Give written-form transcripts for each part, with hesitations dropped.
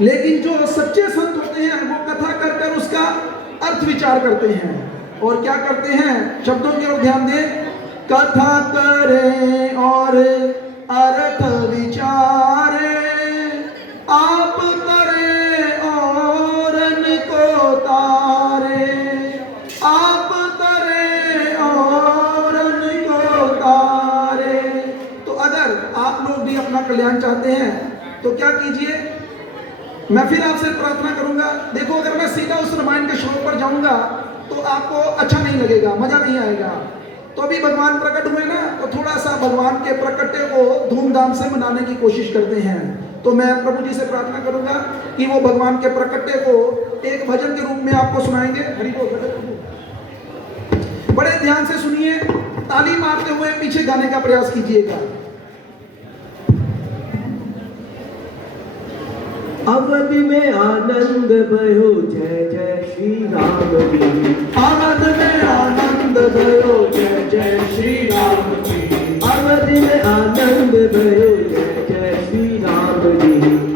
लेकिन जो सच्चे संत होते हैं वो कथा कर कर उसका अर्थ विचार करते हैं। और क्या करते हैं, शब्दों की ओर ध्यान दें, कथा करे और अर्थ विचारे, आप करे और को तारे, आप करे और को तारे। तो अगर आप लोग भी अपना कल्याण चाहते हैं तो क्या कीजिए, मैं फिर आपसे प्रार्थना करूंगा। देखो, अगर मैं सीधा उस रामायण के श्लोक पर जाऊंगा तो आपको अच्छा नहीं लगेगा, मजा नहीं आएगा। तो अभी भगवान प्रकट हुए ना, तो थोड़ा सा भगवान के प्रकटे को धूमधाम से मनाने की कोशिश करते हैं। तो मैं प्रभु जी से प्रार्थना करूंगा कि वो भगवान के प्रकटे को एक भजन के रूप में आपको सुनाएंगे। हरि बोल प्रभु। बड़े ध्यान से सुनिए, ताली मारते हुए पीछे गाने का प्रयास कीजिएगा। अवध में आनंद भयो, जय जय श्री राम जी। अवध में आनंद भयो, जय जय श्री राम जी। अवध में आनंद भयो, जय जय श्री राम जी।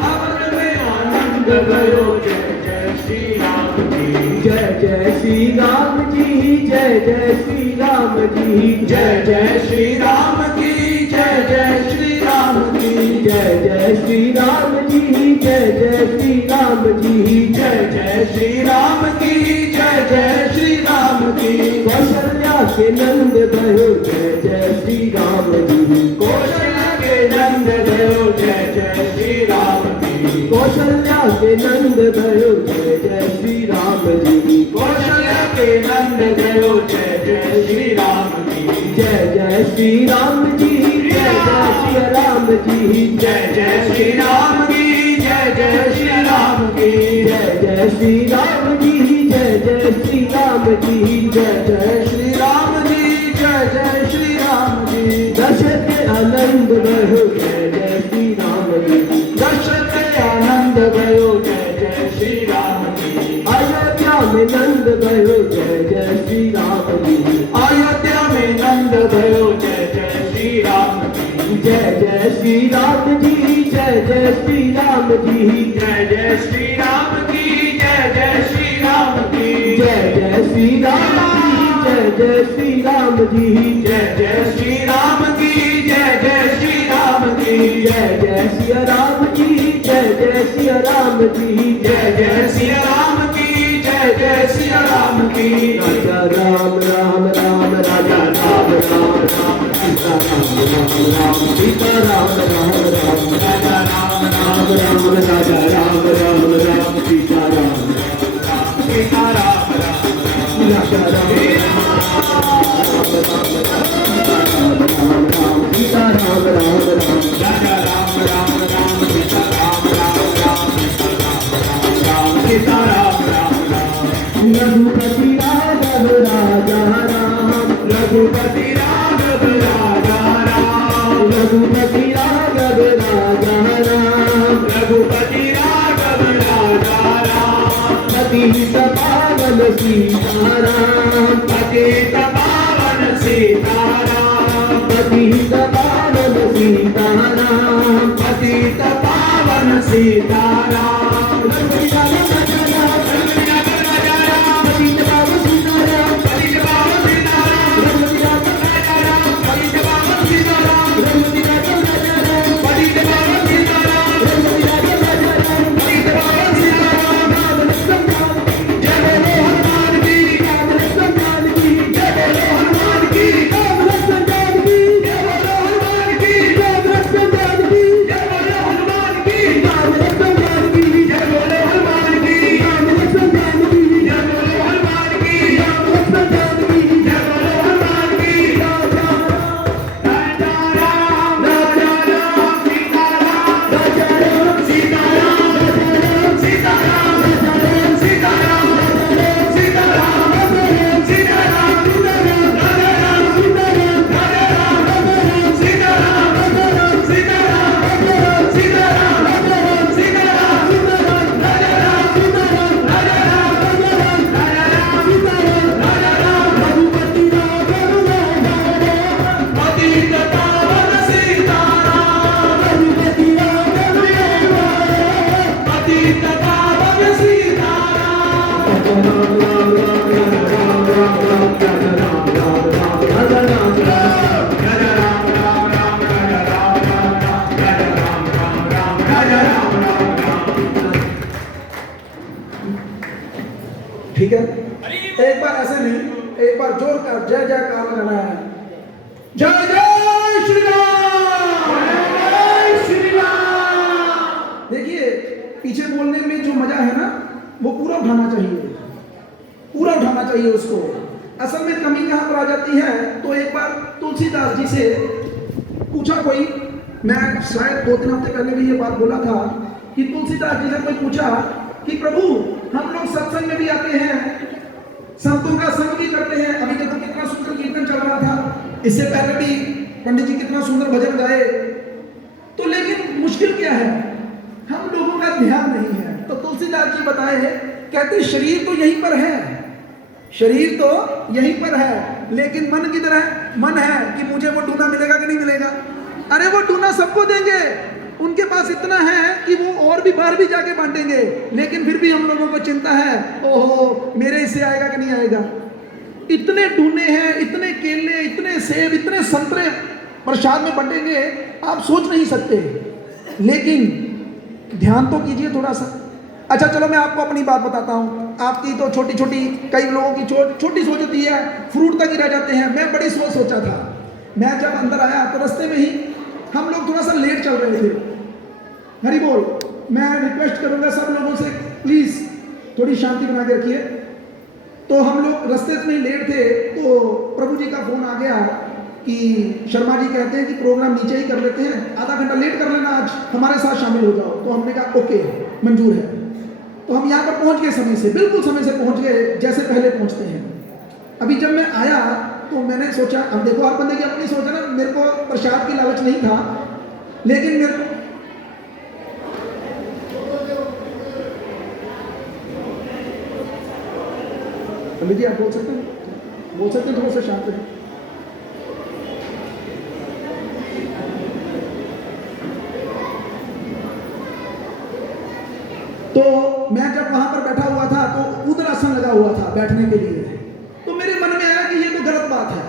अवध में आनंद भयो, जय जय श्री राम जी। जय जय श्री राम जी, जय जय श्री राम जी। जय जय श्री राम की, जय जय श्री राम की। जय जय श्री राम जी, जय जय श्री राम जी। जय जय श्री राम की, जय जय श्री राम की। कौशल्या के नंद भयो, जय जय श्री राम जी। कौशल्या के नंद भयो, जय जय श्री राम की। कौशल्या के नंद भयो, जय जय श्री राम जी। कौशल्या के नंद भयो, जय जय श्री राम की। जय जय श्री राम जी, जय जय श्री राम जी। जय जय श्री राम की, जय जय श्री राम की। जय जय श्री राम जी, जय जय श्री राम जी। जय जय श्री राम जी, जय जय श्री राम जी। दशरथ आनंद भयो, जय जय श्री राम जी। दशरथ आनंद भयो, जय जय श्री राम जी। अयोध्या में नंद भयो, जय जय श्री राम जी। अयोध्या में नंद भयो, जय जय श्री राम जी। जय जय श्री राम जी, जय जय श्री राम जी। जय जय श्री राम की, जय जय श्री राम की। जय जय श्री राम जी, जय जय श्री राम जी। जय जय श्री राम की, जय जय श्री राम की। जय जय श्री राम जी, जय जय श्री राम जी। जय जय श्री राम की, जय जय श्री राम की। राजा राम राम राम, राजा राम राम राम, सीता राम राम राम, सीता राम राम राम। राजा राम राम राम, राजा राम राम राम, सीता राम राम राम, सीता राम राम। राजा राम राम राम राम, सीता राम राम राम, सीता राम राम राम। राजा राम राम राम, सीता राम राम राम, सीता राम राम राम। रघुपति राघव राजा राम, रघुपति राघव राजा राम। रघुपति राघव राजा राम। रघुपति राघव राजा राम। पतित पावन सीताराम, पतित पावन सीताराम। पतित पावन सीताराम। पतित पावन सीताराम। रघुपति राघव राजा राम, रघुपति राघव राजा राम। पतित पावन सीताराम। पतित पावन सीताराम। रघुपति राघव राजा राम। पतित पावन सीताराम। रघुपति राघव राजा राम, पतित पावन सीताराम। रघुपति राघव राजा राम। पतित पावन सीताराम। राम लक्ष्मण राम की, जय बोलो हनुमान की। राम लक्ष्मण राम की, जय बोलो हनुमान की। राम लक्ष्मण राम की, जय बोलो हनुमान की। राम लक्ष्मण राम की, जय बोलो हनुमान की। राम लक्ष्मण राम की। जय बोलो हनुमान ठीक है, एक बार ऐसे नहीं, एक बार जोर का जय जयकार लगाना है। जय जय श्री राम, जय श्री राम। देखिए पीछे बोलने में जो मजा है ना, वो पूरा उठाना चाहिए, पूरा उठाना चाहिए उसको। असल में कमी कहां पर आ जाती है, तो एक बार तुलसीदास जी से पूछा कोई, मैं शायद 2-3 हफ्ते पहले भी ये बात बोला था कि तुलसीदास जी से कोई पूछा कि प्रभु हम लोग सत्संग में भी आते हैं, संतों का संग भी करते हैं, अभी देखो कितना सुंदर कीर्तन चल रहा था, इससे पहले भी पंडित जी कितना सुंदर भजन गाए, तो लेकिन मुश्किल क्या है, हम लोगों का ध्यान नहीं है। तो तुलसीदास जी बताए, कहते शरीर तो यहीं पर है, शरीर तो यहीं पर है, लेकिन मन किधर है? मन है कि मुझे वो डूना मिलेगा कि नहीं मिलेगा। अरे वो डूना सबको देंगे, उनके पास इतना है कि वो और भी बाहर भी जाके बांटेंगे, लेकिन फिर भी हम लोगों को चिंता है, ओहो मेरे इससे आएगा कि नहीं आएगा। इतने डूने हैं, इतने केले, इतने सेब, इतने संतरे प्रसाद में बंटेंगे, आप सोच नहीं सकते। लेकिन ध्यान तो कीजिए थोड़ा सा। अच्छा चलो मैं आपको अपनी बात बताता हूँ। आपकी तो छोटी छोटी, कई लोगों की छोटी सोच होती है, फ्रूट तक ही रह जाते हैं। मैं बड़ी सोच सोचा था। मैं जब अंदर आया तो रास्ते में ही हम लोग थोड़ा सा लेट चल रहे थे। हरि बोल। मैं रिक्वेस्ट करूंगा सब लोगों से, प्लीज थोड़ी शांति बना के रखिए। तो हम लोग रास्ते में लेट थे, तो प्रभु जी का फोन आ गया कि शर्मा जी कहते हैं कि प्रोग्राम नीचे ही कर लेते हैं, आधा घंटा लेट कर लेना, आज हमारे साथ शामिल हो जाओ। तो हमने कहा ओके मंजूर है। तो हम यहाँ पर पहुंच गए समय से, बिल्कुल समय से पहुंच गए, जैसे पहले पहुंचते हैं। अभी जब मैं आया तो मैंने सोचा, अब देखो हर बंदे की अपनी सोच है ना, मेरे को प्रसाद की लालच नहीं था, लेकिन मेरे को पंडित जी आप बोल सकते हैं थोड़ा सा शांत है। तो मैं जब वहां पर बैठा हुआ था तो उधर आसन लगा हुआ था बैठने के लिए। तो मेरे मन में आया कि ये तो गलत बात है,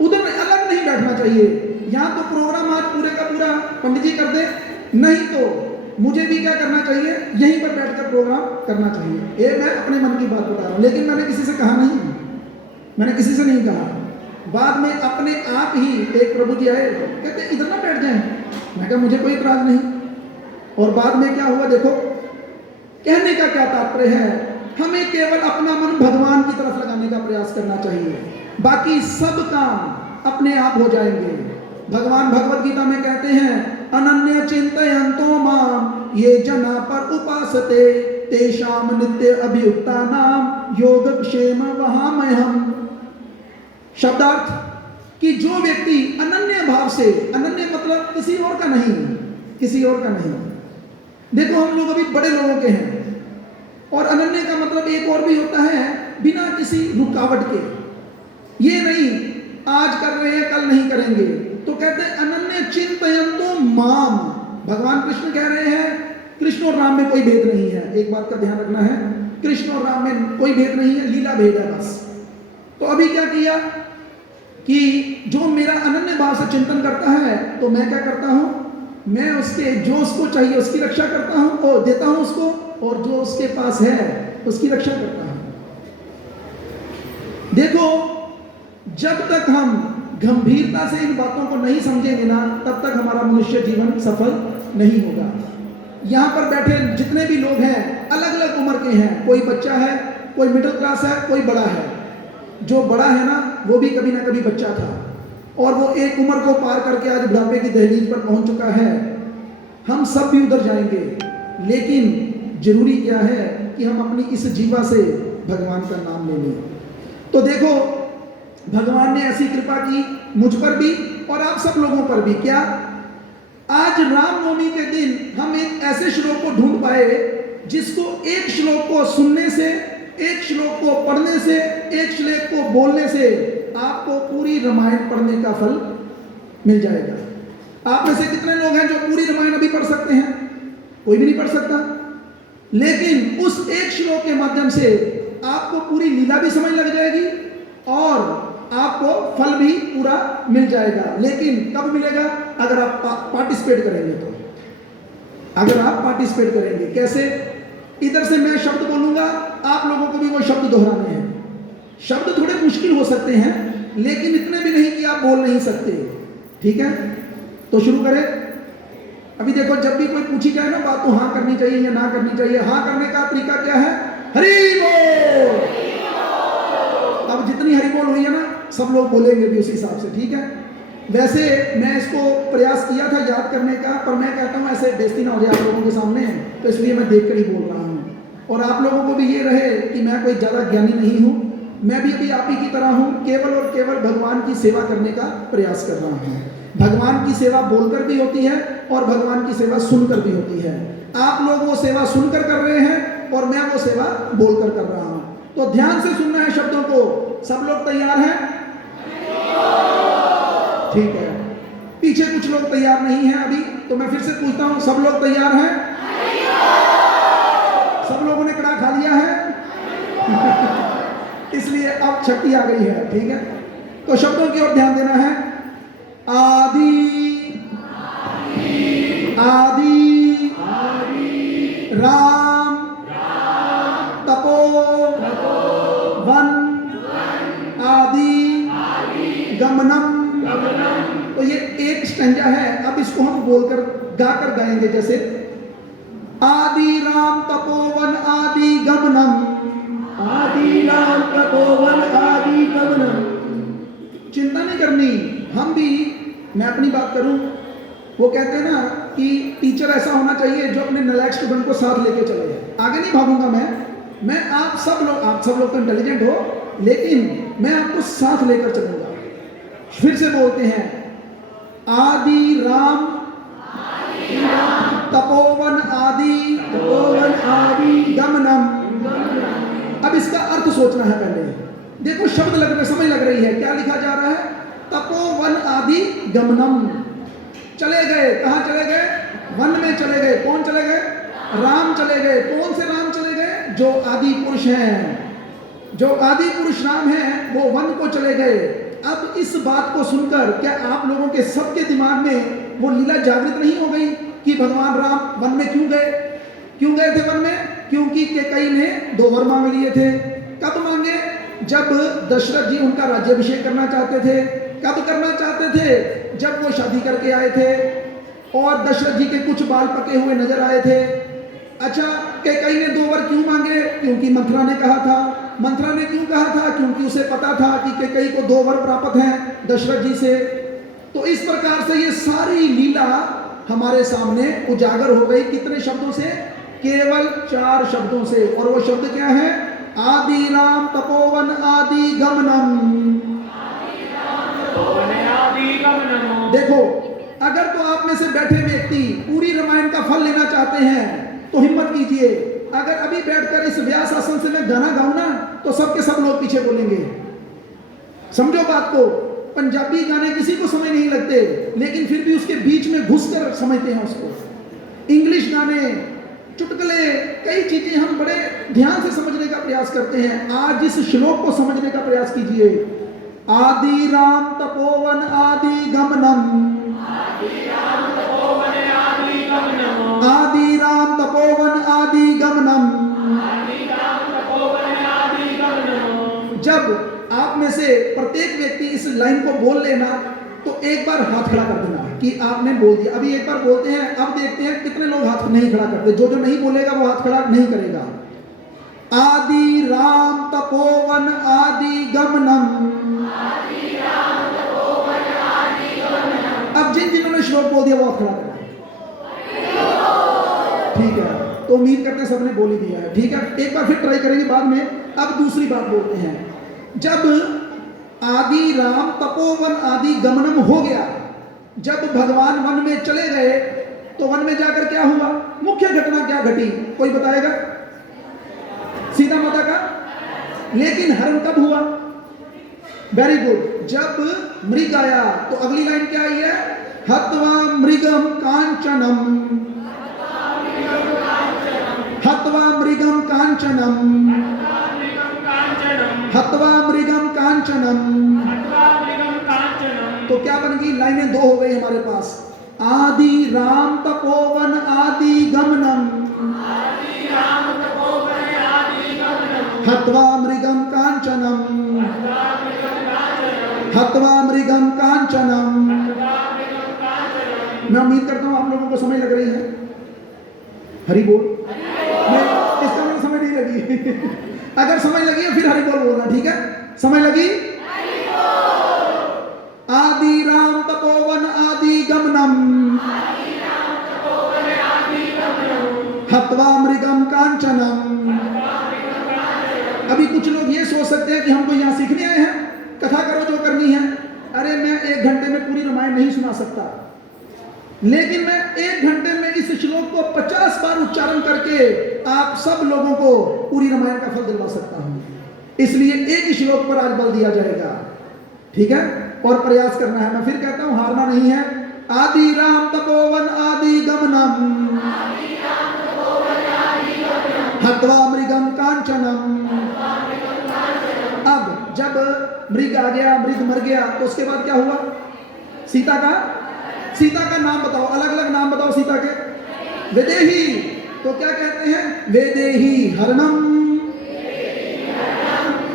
उधर अलग नहीं बैठना चाहिए। यहाँ तो प्रोग्राम आज पूरे का पूरा पंडित जी कर दे, नहीं तो मुझे भी क्या करना चाहिए, यहीं पर बैठकर प्रोग्राम करना चाहिए। ये मैं अपने मन की बात बता रहा हूँ, लेकिन मैंने किसी से कहा नहीं, मैंने किसी से नहीं कहा। बाद में अपने आप ही एक प्रभु जी आए, कहते इधर ना बैठ जाए। मैं कहा मुझे कोई इतराज नहीं। और बाद में क्या हुआ देखो, कहने का क्या तात्पर्य है, हमें केवल अपना मन भगवान की तरफ लगाने का प्रयास करना चाहिए, बाकी सब काम अपने आप हो जाएंगे। भगवान भगवत गीता में कहते हैं, अनन्य चिंतयन्तो माम ये जना पर उपासते तेषाम नित्य अभियुक्ता नाम योगक्षेम वहामहम्। शब्दार्थ कि जो व्यक्ति अनन्य भाव से, अनन्य मतलब किसी और का नहीं, किसी और का नहीं। देखो हम लोग अभी बड़े लोगों के हैं, और अनन्य का मतलब एक और भी होता है, बिना किसी रुकावट के। ये नहीं आज कर रहे हैं कल नहीं करेंगे। तो कहते हैं अनन्य चिंतयन्तो माम। भगवान कृष्ण कह रहे हैं, कृष्ण और राम में कोई भेद नहीं है। एक बात का ध्यान रखना है, कृष्ण और राम में कोई भेद नहीं है, लीला भेद है बस। तो अभी क्या किया कि जो मेरा अनन्य भाव से चिंतन करता है, तो मैं क्या करता हूं, मैं उसके जो उसको चाहिए उसकी रक्षा करता हूं और देता हूं उसको, और जो उसके पास है उसकी रक्षा करता हूं। देखो जब तक हम गंभीरता से इन बातों को नहीं समझेंगे ना, तब तक हमारा मनुष्य जीवन सफल नहीं होगा। यहाँ पर बैठे जितने भी लोग हैं अलग अलग उम्र के हैं, कोई बच्चा है, कोई मिडिल क्लास है, कोई बड़ा है। जो बड़ा है ना वो भी कभी ना कभी बच्चा था, और वो एक उम्र को पार करके आज बुढ़ापे की दहलीज पर पहुंच चुका है। हम सब भी उधर जाएंगे, लेकिन जरूरी क्या है कि हम अपनी इस जीवा से भगवान का नाम ले लें। तो देखो भगवान ने ऐसी कृपा की मुझ पर भी और आप सब लोगों पर भी। क्या आज रामनवमी के दिन हम एक ऐसे श्लोक को ढूंढ पाए जिसको एक श्लोक को सुनने से, एक श्लोक को पढ़ने से, एक श्लोक को बोलने से आपको पूरी रामायण पढ़ने का फल मिल जाएगा। आप में से कितने लोग हैं जो पूरी रामायण अभी पढ़ सकते हैं? कोई भी नहीं पढ़ सकता। लेकिन उस एक श्लोक के माध्यम से आपको पूरी लीला भी समझ लग जाएगी और आपको फल भी पूरा मिल जाएगा। लेकिन कब मिलेगा? अगर आप पार्टिसिपेट करेंगे तो। अगर आप पार्टिसिपेट करेंगे कैसे? इधर से मैं शब्द बोलूंगा, आप लोगों को भी वो शब्द दोहराने हैं। शब्द थोड़े मुश्किल हो सकते हैं लेकिन इतने भी नहीं कि आप बोल नहीं सकते। ठीक है, तो शुरू करें। अभी देखो, जब भी कोई पूछी जाए ना बात तो हाँ करनी चाहिए या ना करनी चाहिए। हाँ करने का तरीका क्या है? हरि बोल। अब जितनी हरि बोल हुई है ना, सब लोग बोलेंगे भी उसी हिसाब से। ठीक है, वैसे मैं इसको प्रयास किया था याद करने का, पर मैं कहता हूँ ऐसे बेइज्जती ना हो जाए आप लोगों के सामने, तो इसलिए मैं देखकर ही बोल रहा हूँ। और आप लोगों को भी ये रहे कि मैं कोई ज़्यादा ज्ञानी नहीं हूँ, मैं भी अभी आप ही की तरह हूँ, केवल और केवल भगवान की सेवा करने का प्रयास कर रहा हूँ। भगवान की सेवा बोलकर भी होती है और भगवान की सेवा सुनकर भी होती है। आप लोग वो सेवा सुनकर कर रहे हैं और मैं वो सेवा बोलकर कर रहा हूँ। तो ध्यान से सुनना है शब्दों को। सब लोग तैयार हैं? ठीक है, पीछे कुछ लोग तैयार नहीं हैं अभी, तो मैं फिर से पूछता हूं, सब लोग तैयार हैं? सब लोगों ने कड़ा खा लिया है? इसलिए अब शक्ति आ गई है। ठीक है, तो शब्दों की ओर ध्यान देना है। आदि आदि राम तपो वन आदि गमनम। तो ये एक स्टैंजा है। अब इसको हम बोलकर गाकर गाएंगे, जैसे आदि राम तपोवन आदि गमनम, आदि राम तपोवन आदि गमनम। चिंता नहीं करनी। हम भी, मैं अपनी बात करूं, वो कहते हैं ना कि टीचर ऐसा होना चाहिए जो अपने नालायक स्टूडेंट को साथ लेके चले। आगे नहीं भागूंगा मैं आप सब लोग तो इंटेलिजेंट हो, लेकिन मैं आपको साथ लेकर चलूंगा। फिर से बोलते हैं, आदि राम तपोवन आदि गमनम। अब इसका अर्थ सोचना है पहले। देखो शब्द समझ लग रही है, क्या लिखा जा रहा है? तपोवन आदि गमनम। चले गए, कहां चले गए? वन में चले गए। कौन चले गए? राम चले गए। कौन से राम चले गए? जो आदि पुरुष हैं। जो आदि पुरुष राम हैं वो वन को चले गए। अब इस बात को सुनकर क्या आप लोगों के सबके दिमाग में वो लीला जागृत नहीं हो गई कि भगवान राम वन में क्यों गए? क्यों गए थे वन में? क्योंकि केकई ने 2 वर मांग लिए थे। कब मांगे? जब दशरथ जी उनका राज्याभिषेक करना चाहते थे। कब करना चाहते थे? जब वो शादी करके आए थे और दशरथ जी के कुछ बाल पके हुए नजर आए थे। अच्छा, केकई ने 2 वर क्यों मांगे? क्योंकि मंथरा ने कहा था। मंथरा ने क्यों कहा था? क्योंकि उसे पता था कि केकई को 2 वर प्राप्त हैं दशरथ जी से। तो इस प्रकार से ये सारी लीला हमारे सामने उजागर हो गई। कितने शब्दों से? केवल 4 शब्दों से। और वो शब्द क्या है? आदि राम तपोवन आदि गमनम। देखो, अगर तो आप में से बैठे व्यक्ति पूरी रामायण का फल लेना चाहते हैं तो हिम्मत कीजिए। अगर अभी बैठकर इस व्यास आसन से मैं गाना गाऊं ना तो सबके सब लोग पीछे बोलेंगे। समझो बात को। पंजाबी गाने किसी को समझ नहीं लगते, लेकिन फिर भी उसके बीच में घुसकर समझते हैं उसको। इंग्लिश गाने, चुटकुले, कई चीजें हम बड़े ध्यान से समझने का प्रयास करते हैं। आज इस श्लोक को समझने का प्रयास कीजिए। आदि राम तपोवन आदि गमनम, आदि राम तपोवन आदि गमनम। जब आप में से प्रत्येक व्यक्ति इस लाइन को बोल लेना तो एक बार हाथ खड़ा कर देना कि आपने बोल दिया। अभी एक बार बोलते हैं, अब देखते हैं कितने लोग हाथ नहीं खड़ा करते। जो नहीं बोलेगा वो हाथ खड़ा नहीं करेगा। आदि राम तपोवन आदि गमनम। अब जिन्होंने श्लोक बोल दिया वो हाथ खड़ा करें। ठीक है, तो उम्मीद करते हैं सबने बोल ही दिया है। ठीक है, एक बार फिर ट्राई करेंगे बाद में। अब दूसरी बात बोलते हैं। जब आदि राम तपोवन आदि गमनम हो गया, जब भगवान वन में चले गए तो वन में जाकर क्या हुआ? मुख्य घटना क्या घटी? कोई बताएगा? सीता माता का। लेकिन हरण कब हुआ? वेरी गुड, जब मृग आया। तो अगली लाइन क्या आई है? हत्वा मृगम कांचनम, हत्वा मृगम कांचनम। हत्वा मृगम कांचनम। तो क्या बन गई, लाइनें दो हो गई हमारे पास। आदि राम तपोवन आदि गमनम, हत्वा मृगम कांचनम, हत्वा मृगम कांचनम। मैं उम्मीद करता हूं आप लोगों को समझ लग रही है। हरि बोल। इसका मुझे समझ नहीं लगी। अगर समझ लगी है फिर हरि बोल बोलना, ठीक है? समझ लगी? आदि राम तपोवन आदि गमनम, हत्वा मृगम कांचनम। अभी कुछ लोग ये सोच सकते हैं कि हम तो यहाँ सीखने आए हैं, कथा करो जो करनी है। अरे मैं 1 घंटे में पूरी रामायण नहीं सुना सकता, लेकिन मैं 1 घंटे में इस श्लोक को 50 बार उच्चारण करके आप सब लोगों को पूरी रामायण का फल दिलवा सकता हूं। इसलिए एक ही श्लोक पर आज बल दिया जाएगा, ठीक है? और प्रयास करना है। मैं फिर कहता हूं, हारना नहीं है। आदि राम तपोवन आदि गमनम, हत्वा मृगम कांचनम। अब जब मृग आ गया, मृग मर गया, तो उसके बाद क्या हुआ? सीता का नाम बताओ, अलग अलग नाम बताओ सीता के। वेदेही। तो क्या कहते हैं? वेदेही हरणम।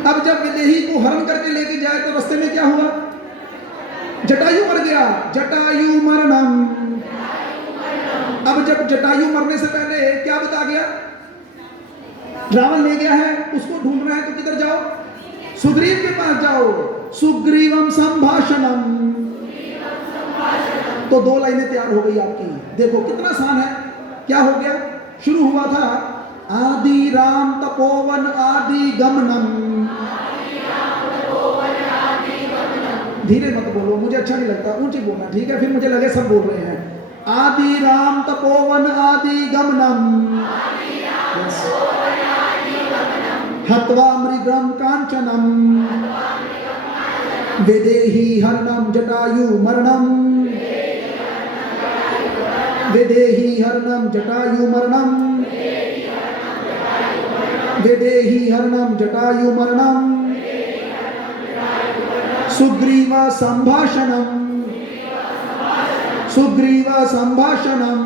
अब जब वेदेही को हरण करके लेके जाए तो रास्ते में क्या हुआ? जटायु मर गया, जटायु मरणम। अब जब जटायु मरने से पहले क्या बता गया? रावण ले गया है, उसको ढूंढना है तो किधर जाओ? सुग्रीव के पास जाओ। सुग्रीवम संभाषणम। तो 2 लाइनें तैयार हो गई आपकी। देखो कितना आसान है। क्या हो गया? शुरू हुआ था आदि राम तपोवन आदि गमनम। धीरे मत बोलो, मुझे अच्छा नहीं लगता, ऊंचे बोलना, ठीक है? फिर मुझे लगे सब बोल रहे हैं। आदि राम तपोवन आदि गमनम, हत्वा मृगम कांचनम, वेदेही हरणम जटायु मरणम, वेदेही हरणम जटायु मरणम, वेदेही हरणम जटायु मरणम। सुग्रीव संभाषणम, सुग्रीव संभाषणम,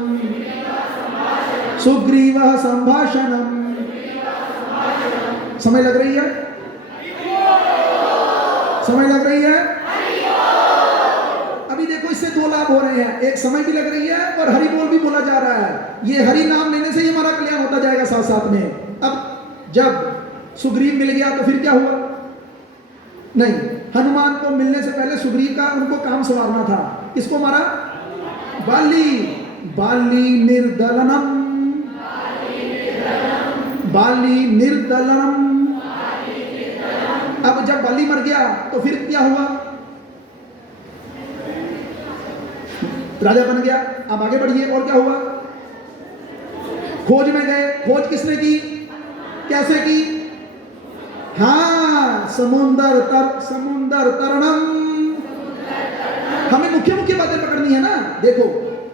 सुग्रीव संभाषणम। समझ लग रही है? समझ लग रही है? अभी देखो इससे 2 लाभ हो रहे हैं। एक समझ भी लग रही है और हरि बोल भी बोला जा रहा है। ये हरि नाम लेने से ही हमारा कल्याण होता जाएगा साथ साथ में। अब जब सुग्रीव मिल गया तो फिर क्या हुआ? नहीं, हनुमान को मिलने से पहले सुग्रीव का उनको काम संवारना था। किसको मारा? बाली। बाली निर्दलनम, बाली निर्दलनम। अब जब बाली मर गया तो फिर क्या हुआ? राजा बन गया। अब आगे बढ़िए, और क्या हुआ? खोज में गए। खोज किसने की? कैसे की? हाँ, समुंदर तरणम। हमें मुख्य मुख्य बातें पकड़नी है ना। देखो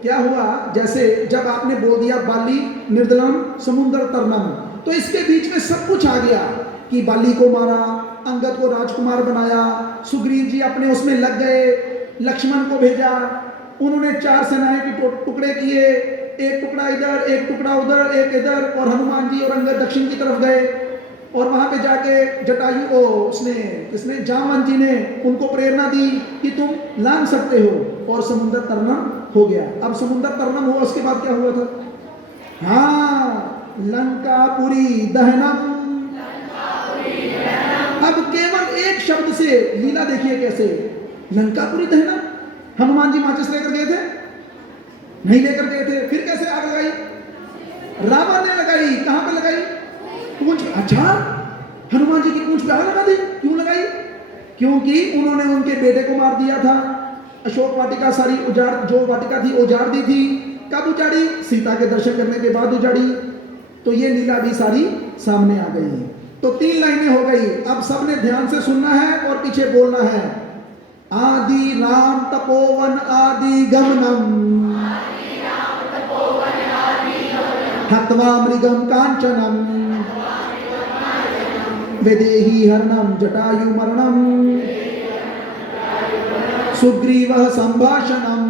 क्या हुआ, जैसे जब आपने बोल दिया बाली निर्दलम समुंदर तरणम, तो इसके बीच में सब कुछ आ गया कि बाली को मारा, अंगद को राजकुमार बनाया, सुग्रीव जी अपने उसमें लग गए, लक्ष्मण को भेजा, उन्होंने 4 सेनाएं के टुकड़े किए, एक टुकड़ा इधर, एक टुकड़ा उधर, एक इधर, और हनुमान जी और अंगद दक्षिण की तरफ गए। और वहां पे जाके जटायु किसने जामवंत जी ने उनको प्रेरणा दी कि तुम लांग सकते हो, और समुद्र तरनम हो गया। अब समुद्र तरनम हुआ, उसके बाद क्या हुआ था? हाँ, लंकापुरी दहनम। अब केवल एक शब्द से लीला देखिए कैसे। लंकापुरी दहनम, हनुमान जी माचिस लेकर गए थे? नहीं लेकर गए थे। फिर कैसे आग लगाई? रावण ने लगाई। कहां पे लगाई? पूंछ। अच्छा, हनुमान जी की पूंछ पे आग लगा दी। क्यों लगाई? क्योंकि उन्होंने उनके बेटे को मार दिया था। अशोक वाटिका सारी उजाड़, जो वाटिका थी उजाड़ दी थी। कब उजाड़ी? सीता के दर्शन करने के बाद उजाड़ी। तो ये लीला भी सारी सामने आ गई। तो 3 लाइनें हो गई। अब सबने ध्यान से सुनना है और पीछे बोलना है। आदि राम तपोवन आदि गमनम, हत्वा मृगम कांचनम, विदेही हरणम जटायु मरणम सुग्रीव संभाषणम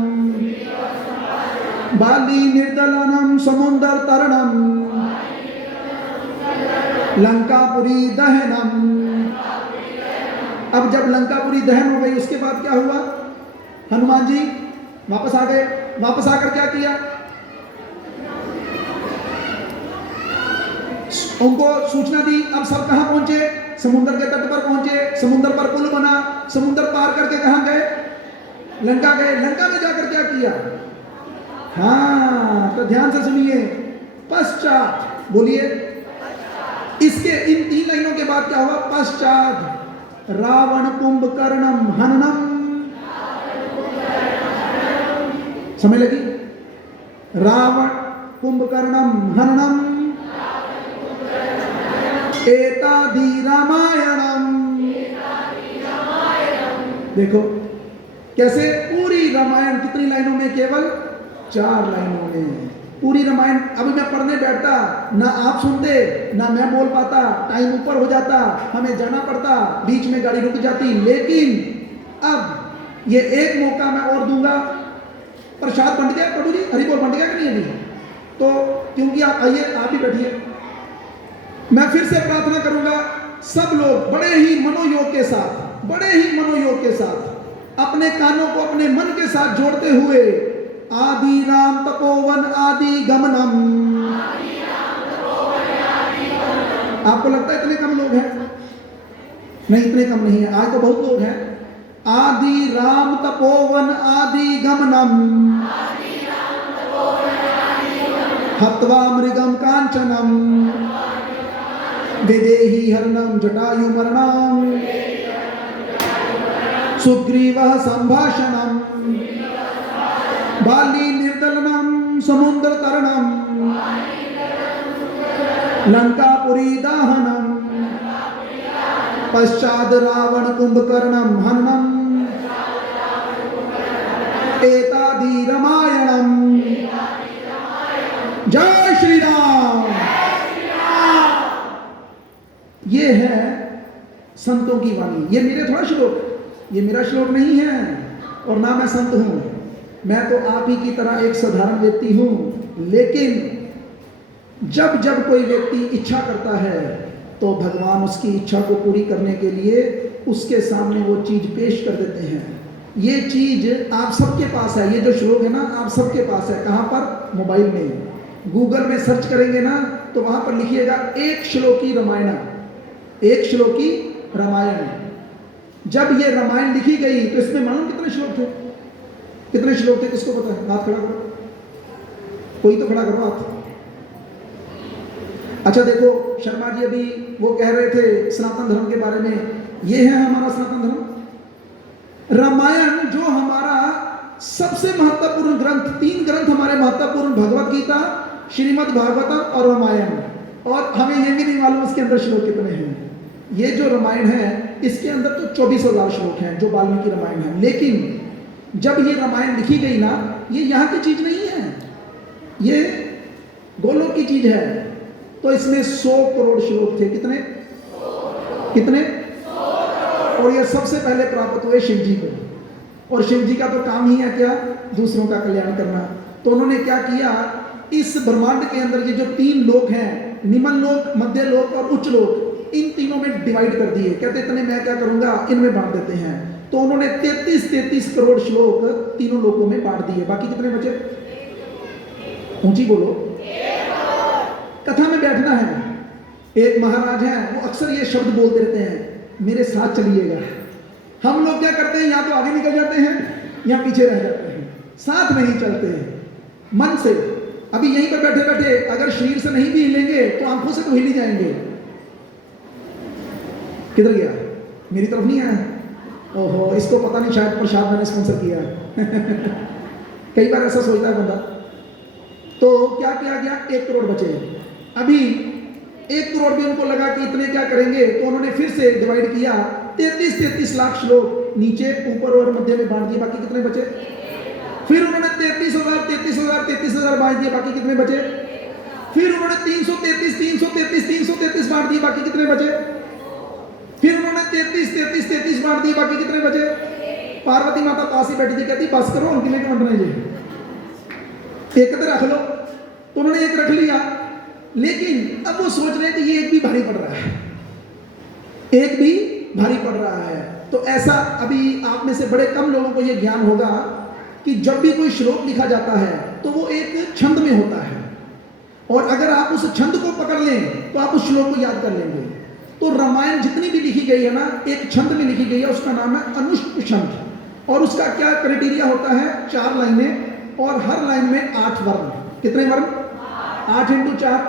बाली निर्दलनम समुद्र तरणम लंकापुरी दहनम। अब जब लंकापुरी दहन हो गई उसके बाद क्या हुआ? हनुमान जी वापस आ गए। वापस आकर क्या किया? उनको सूचना दी। अब सब कहां पहुंचे? समुद्र के तट पर पहुंचे। समुद्र पर पुल बना। समुद्र पार करके कहां गए? लंका गए। लंका में जाकर क्या किया? हाँ, तो ध्यान से सुनिए। पश्चात बोलिए। इसके इन 3 लाइनों के बाद क्या हुआ? पश्चात रावण कुंभकर्णम हननम। समझ लगी? रावण कुंभकर्णम हननम एतादि रामायणम। देखो कैसे पूरी रामायण कितनी लाइनों में? केवल 4 लाइनों में पूरी रामायण। अभी मैं पढ़ने बैठता, ना आप सुनते ना मैं बोल पाता, टाइम ऊपर हो जाता, हमें जाना पड़ता, बीच में गाड़ी रुक जाती। लेकिन अब ये एक मौका मैं और दूंगा। प्रसाद बंट गया प्रभु जी? हरि बोल बंट गया कि नहीं अभी? तो क्योंकि आप आइए, आप ही बैठिए। मैं फिर से प्रार्थना करूंगा, सब लोग बड़े ही मनोयोग के साथ, बड़े ही मनोयोग के साथ अपने कानों को अपने मन के साथ जोड़ते हुए आदि राम तपोवन आदि गमनम। आपको लगता है इतने कम लोग हैं? नहीं, इतने कम नहीं है, आज तो बहुत लोग हैं। आदि राम तपोवन आदि गमनम हत्वा मृगम कांचनम विदेही हरणम जटायु मरणम सुग्रीव संभाषणम बाली निर्दलनम समुद्र तरणम लंकापुरी दाहनम पश्चाद रावण कुंभकर्णम हननम एतादि रामायणम। जय श्री राम। ये है संतों की वाणी। ये मेरे थोड़ा श्लोक, ये मेरा श्लोक नहीं है और ना मैं संत हूं। मैं तो आप ही की तरह एक साधारण व्यक्ति हूं। लेकिन जब जब कोई व्यक्ति इच्छा करता है तो भगवान उसकी इच्छा को पूरी करने के लिए उसके सामने वो चीज पेश कर देते हैं। ये चीज आप सबके पास है। ये जो श्लोक है ना, आप सबके पास है। कहां पर? मोबाइल में। गूगल में सर्च करेंगे ना तो वहां पर लिखिएगा एक श्लोकी रामायण, एक श्लोकी रामायण। जब ये रामायण लिखी गई तो इसमें मालूम कितने श्लोक थे? कितने श्लोक थे? किसको पता है? हाथ खड़ा करो, कोई तो खड़ा करो हाथ। अच्छा देखो, शर्मा जी अभी वो कह रहे थे सनातन धर्म के बारे में। ये है हमारा सनातन धर्म। रामायण जो हमारा सबसे महत्वपूर्ण ग्रंथ, 3 ग्रंथ हमारे महत्वपूर्ण, भगवत गीता, श्रीमद् भागवतम और रामायण। और हमें ये भी नहीं मालूम इसके अंदर श्लोक कितने हैं। ये जो रामायण है इसके अंदर तो 24,000 श्लोक हैं जो वाल्मीकि रामायण है। लेकिन जब ये रामायण लिखी गई ना, ये यहाँ की चीज नहीं है, ये गोलोक की चीज है। तो इसमें 100 करोड़ श्लोक थे। कितने? कितने? और ये सबसे पहले प्राप्त हुए शिव जी को। और शिव जी का तो काम ही है क्या? दूसरों का कल्याण करना। तो उन्होंने क्या किया, इस ब्रह्मांड के अंदर ये जो 3 लोक हैं, निम्न लोक, मध्य लोक और उच्च लोक, इन तीनों में डिवाइड कर दिए। कहते इतने मैं क्या करूंगा, इनमें बांट देते हैं। तो उन्होंने 33 करोड़ श्लोक तीनों लोकों में बांट दिए। बाकी कितने बचे? ऊंची बोलो। कथा में बैठना है। एक महाराज हैं, वो अक्सर ये शब्द बोलते रहते हैं, मेरे साथ चलिएगा। हम लोग क्या करते हैं, या तो आगे निकल जाते हैं या पीछे रह जाते हैं, साथ नहीं चलते हैं मन से। अभी यहीं पर बैठे बैठे अगर शरीर से नहीं भी हिलेंगे तो आंखों से तो हिल ही जाएंगे। किधर गया? मेरी तरफ नहीं आया। ओहो, इसको पता नहीं, शायद प्रसाद मैंने स्पॉन्सर किया। कई बार ऐसा सोचता है बंदा। तो क्या किया गया? 1 करोड़ बचे। अभी 1 करोड़ भी उनको लगा कि इतने क्या करेंगे, तो उन्होंने फिर से डिवाइड किया। 33 लाख श्लोक नीचे, ऊपर और मध्य में बांट दिए। बाकी कितने बचे? फिर उन्होंने 33,000 बांट दिए। बाकी कितने बचे? फिर उन्होंने 333 बांट दिए। बाकी कितने बचे? 33 बांट दिए, बाकी कितने बचे? पार्वती माता पास ही बैठी थी, कहती बस करो, उनके लिए बंटने जी, एक तो रख लो। तो उन्होंने एक रख लिया, लेकिन अब वो सोच रहे कि ये एक भी भारी पड़ रहा है, एक भी भारी पड़ रहा है। तो ऐसा अभी आप में से बड़े कम लोगों को ये ज्ञान होगा कि जब भी कोई श्लोक लिखा जाता है तो वो एक छंद में होता है, और अगर आप उस छंद को पकड़ लें तो आप उस श्लोक को याद कर लेंगे। तो रामायण जितनी भी लिखी गई है ना, एक छंद में लिखी गई है, उसका नाम है अनुष्टुप छंद। और उसका क्या क्राइटेरिया होता है? 4 लाइनें, और हर लाइन में 8 वर्ण। कितने वर्ण? 8 × 4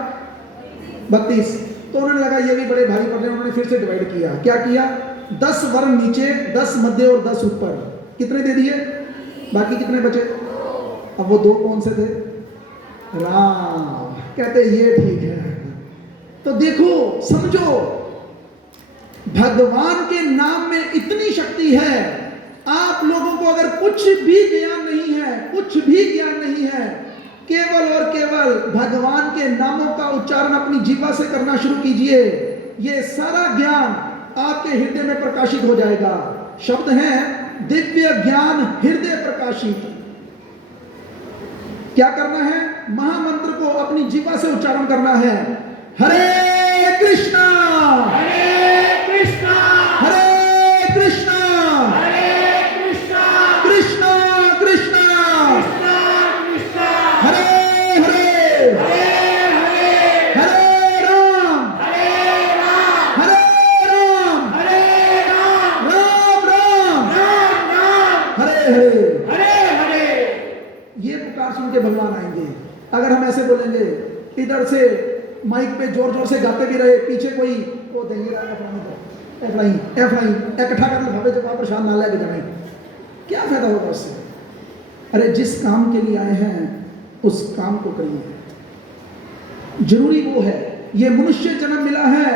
32। तो उन्होंने लगा ये भी बड़े भारी पड़ रहे हैं, उन्होंने फिर से डिवाइड किया। क्या किया? 10 वर्ण नीचे, 10 मध्य और 10 ऊपर। कितने दे दिए? बाकी कितने बचे? अब वो 2 कौन से थे? राम। कहते ये ठीक है। तो देखो, समझो, भगवान के नाम में इतनी शक्ति है। आप लोगों को अगर कुछ भी ज्ञान नहीं है, कुछ भी ज्ञान नहीं है, केवल और केवल भगवान के नामों का उच्चारण अपनी जीवा से करना शुरू कीजिए, ये सारा ज्ञान आपके हृदय में प्रकाशित हो जाएगा। शब्द है दिव्य ज्ञान हृदय प्रकाशित। क्या करना है? महामंत्र को अपनी जीवा से उच्चारण करना है। हरे कृष्णा हरे कृष्णा हरे कृष्णा हरे कृष्णा कृष्णा कृष्णा कृष्णा हरे हरे हरे हरे हरे राम हरे राम हरे राम राम राम राम राम हरे हरे। हरे हरे। ये पुकार सुन के भगवान आएंगे। अगर हम ऐसे बोलेंगे, इधर से माइक पे जोर जोर से गाते भी रहे, पीछे कोई वो देंगे इकट्ठा कर भावे जब आप प्रसाद ना लेके जाए, क्या फायदा होगा उससे? अरे जिस काम के लिए आए हैं उस काम को करिए। जरूरी वो है, ये मनुष्य जन्म मिला है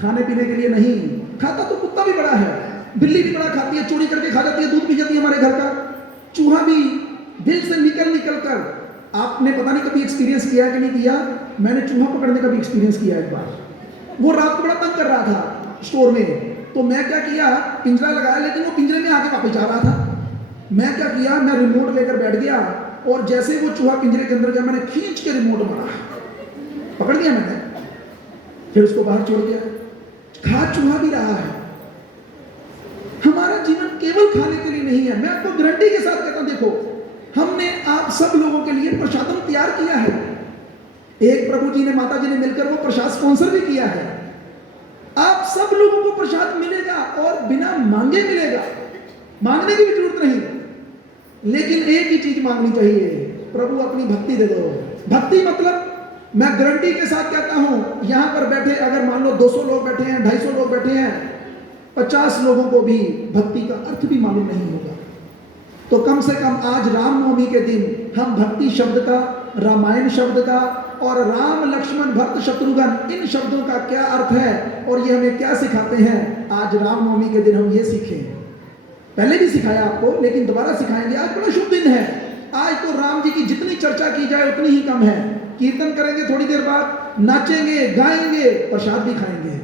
खाने पीने के लिए नहीं। खाता तो कुत्ता भी बड़ा है, बिल्ली भी बड़ा खाती है, चोरी करके खा जाती है, दूध पी जाती है हमारे घर का। चूहा भी दिल से निकल कर, आपने पता नहीं कभी एक्सपीरियंस किया कि नहीं किया, मैंने चूहा पकड़ने का भी एक्सपीरियंस किया एक बार। वो रात को बड़ा तंग कर रहा था स्टोर में, तो मैं क्या किया, पिंजरा लगाया, लेकिन वो पिंजरे में आके वापस जा रहा था। मैं क्या किया, मैं रिमोट लेकर बैठ गया, और जैसे वो चूहा पिंजरे के अंदर गया, मैंने खींच के रिमोट मारा, पकड़ लिया मैंने, फिर उसको बाहर छोड़ दिया। खा चूहा भी रहा है। हमारा जीवन केवल खाने के लिए नहीं है। मैं आपको गारंटी के साथ कहता हूं, देखो, हमने आप सब लोगों के लिए प्रसादम तैयार किया है। एक प्रभु जी ने, माता जी ने मिलकर वो प्रसाद स्पॉन्सर भी किया है। आप सब लोगों को प्रसाद मिलेगा, और बिना मांगे मिलेगा, मांगने की भी जरूरत नहीं। लेकिन एक ही चीज मांगनी चाहिए, प्रभु अपनी भक्ति दे दो। भक्ति मतलब, मैं गारंटी के साथ कहता हूं, यहां पर बैठे अगर मान लो 200 लोग बैठे हैं, 250 लोग बैठे हैं, 50 लोगों को भी भक्ति का अर्थ भी मालूम नहीं होगा। तो कम से कम आज रामनवमी के दिन हम भक्ति शब्द का, रामायण शब्द का, और राम लक्ष्मण भरत शत्रुघ्न, इन शब्दों का क्या अर्थ है और ये हमें क्या सिखाते हैं, आज रामनवमी के दिन हम ये सीखें। पहले भी सिखाया आपको, लेकिन दोबारा सिखाएंगे। आज बड़ा शुभ दिन है। आज तो राम जी की जितनी चर्चा की जाए उतनी ही कम है। कीर्तन करेंगे, थोड़ी देर बाद नाचेंगे, गाएंगे, प्रसाद भी खाएंगे,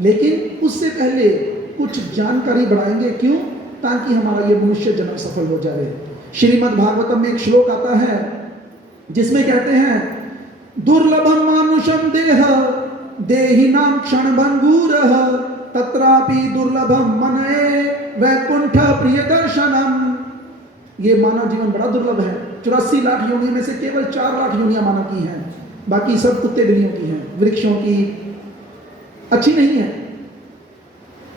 लेकिन उससे पहले कुछ जानकारी बढ़ाएंगे। क्यों? ताकि हमारा ये मनुष्य जन्म सफल हो जाए। श्रीमद् भागवतम में एक श्लोक आता है जिसमें कहते हैं, दुर्लभम मानुषम देह देहिनाम क्षण भंगुरः तत्रापि दुर्लभम मनये वैकुंठ प्रिय दर्शनम। ये मानव जीवन बड़ा दुर्लभ है। 84 लाख योनियों में से केवल 4 लाख योनियां मानव की हैं, बाकी सब कुत्ते बिल्लियों की हैं, वृक्षों की, अच्छी नहीं है।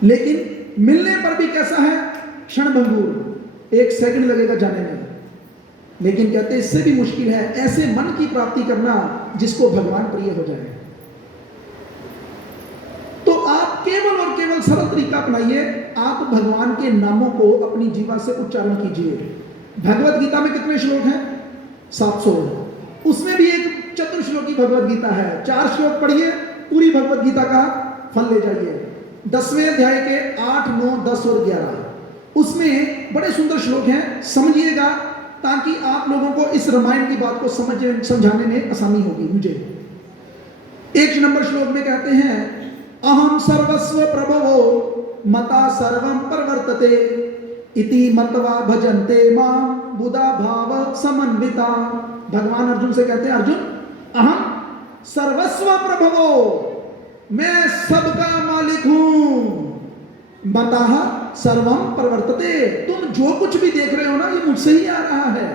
लेकिन मिलने पर भी कैसा है? क्षण भंगुर, 1 सेकंड लगेगा जाने में। लेकिन कहते इससे भी मुश्किल है ऐसे मन की प्राप्ति करना जिसको भगवान प्रिय हो जाए। तो आप केवल और केवल सरल तरीका अपनाइए, आप भगवान के नामों को अपनी जीवा से उच्चारण कीजिए। भगवत गीता में कितने श्लोक हैं? 700। उसमें भी एक चतुर्श्लोकी भगवत गीता है। 4 श्लोक पढ़िए, पूरी भगवत गीता का फल ले जाइए। 10वें अध्याय के 8, 9, 10 और 11, उसमें बड़े सुंदर श्लोक हैं, समझिएगा, ताकि आप लोगों को इस रामायण की बात को समझाने में आसानी होगी। मुझे 1 नंबर श्लोक में कहते हैं अहम सर्वस्व प्रभवो मता सर्वं प्रवर्तते इति मत्वा भजन्ते मां बुधा भाव समन्विता। भगवान अर्जुन से कहते हैं, अर्जुन अहम सर्वस्व प्रभवो, मैं सबका मालिक हूं, मता सर्वं प्रवर्तते, तुम जो कुछ भी देख रहे हो ना ये मुझसे ही आ रहा है।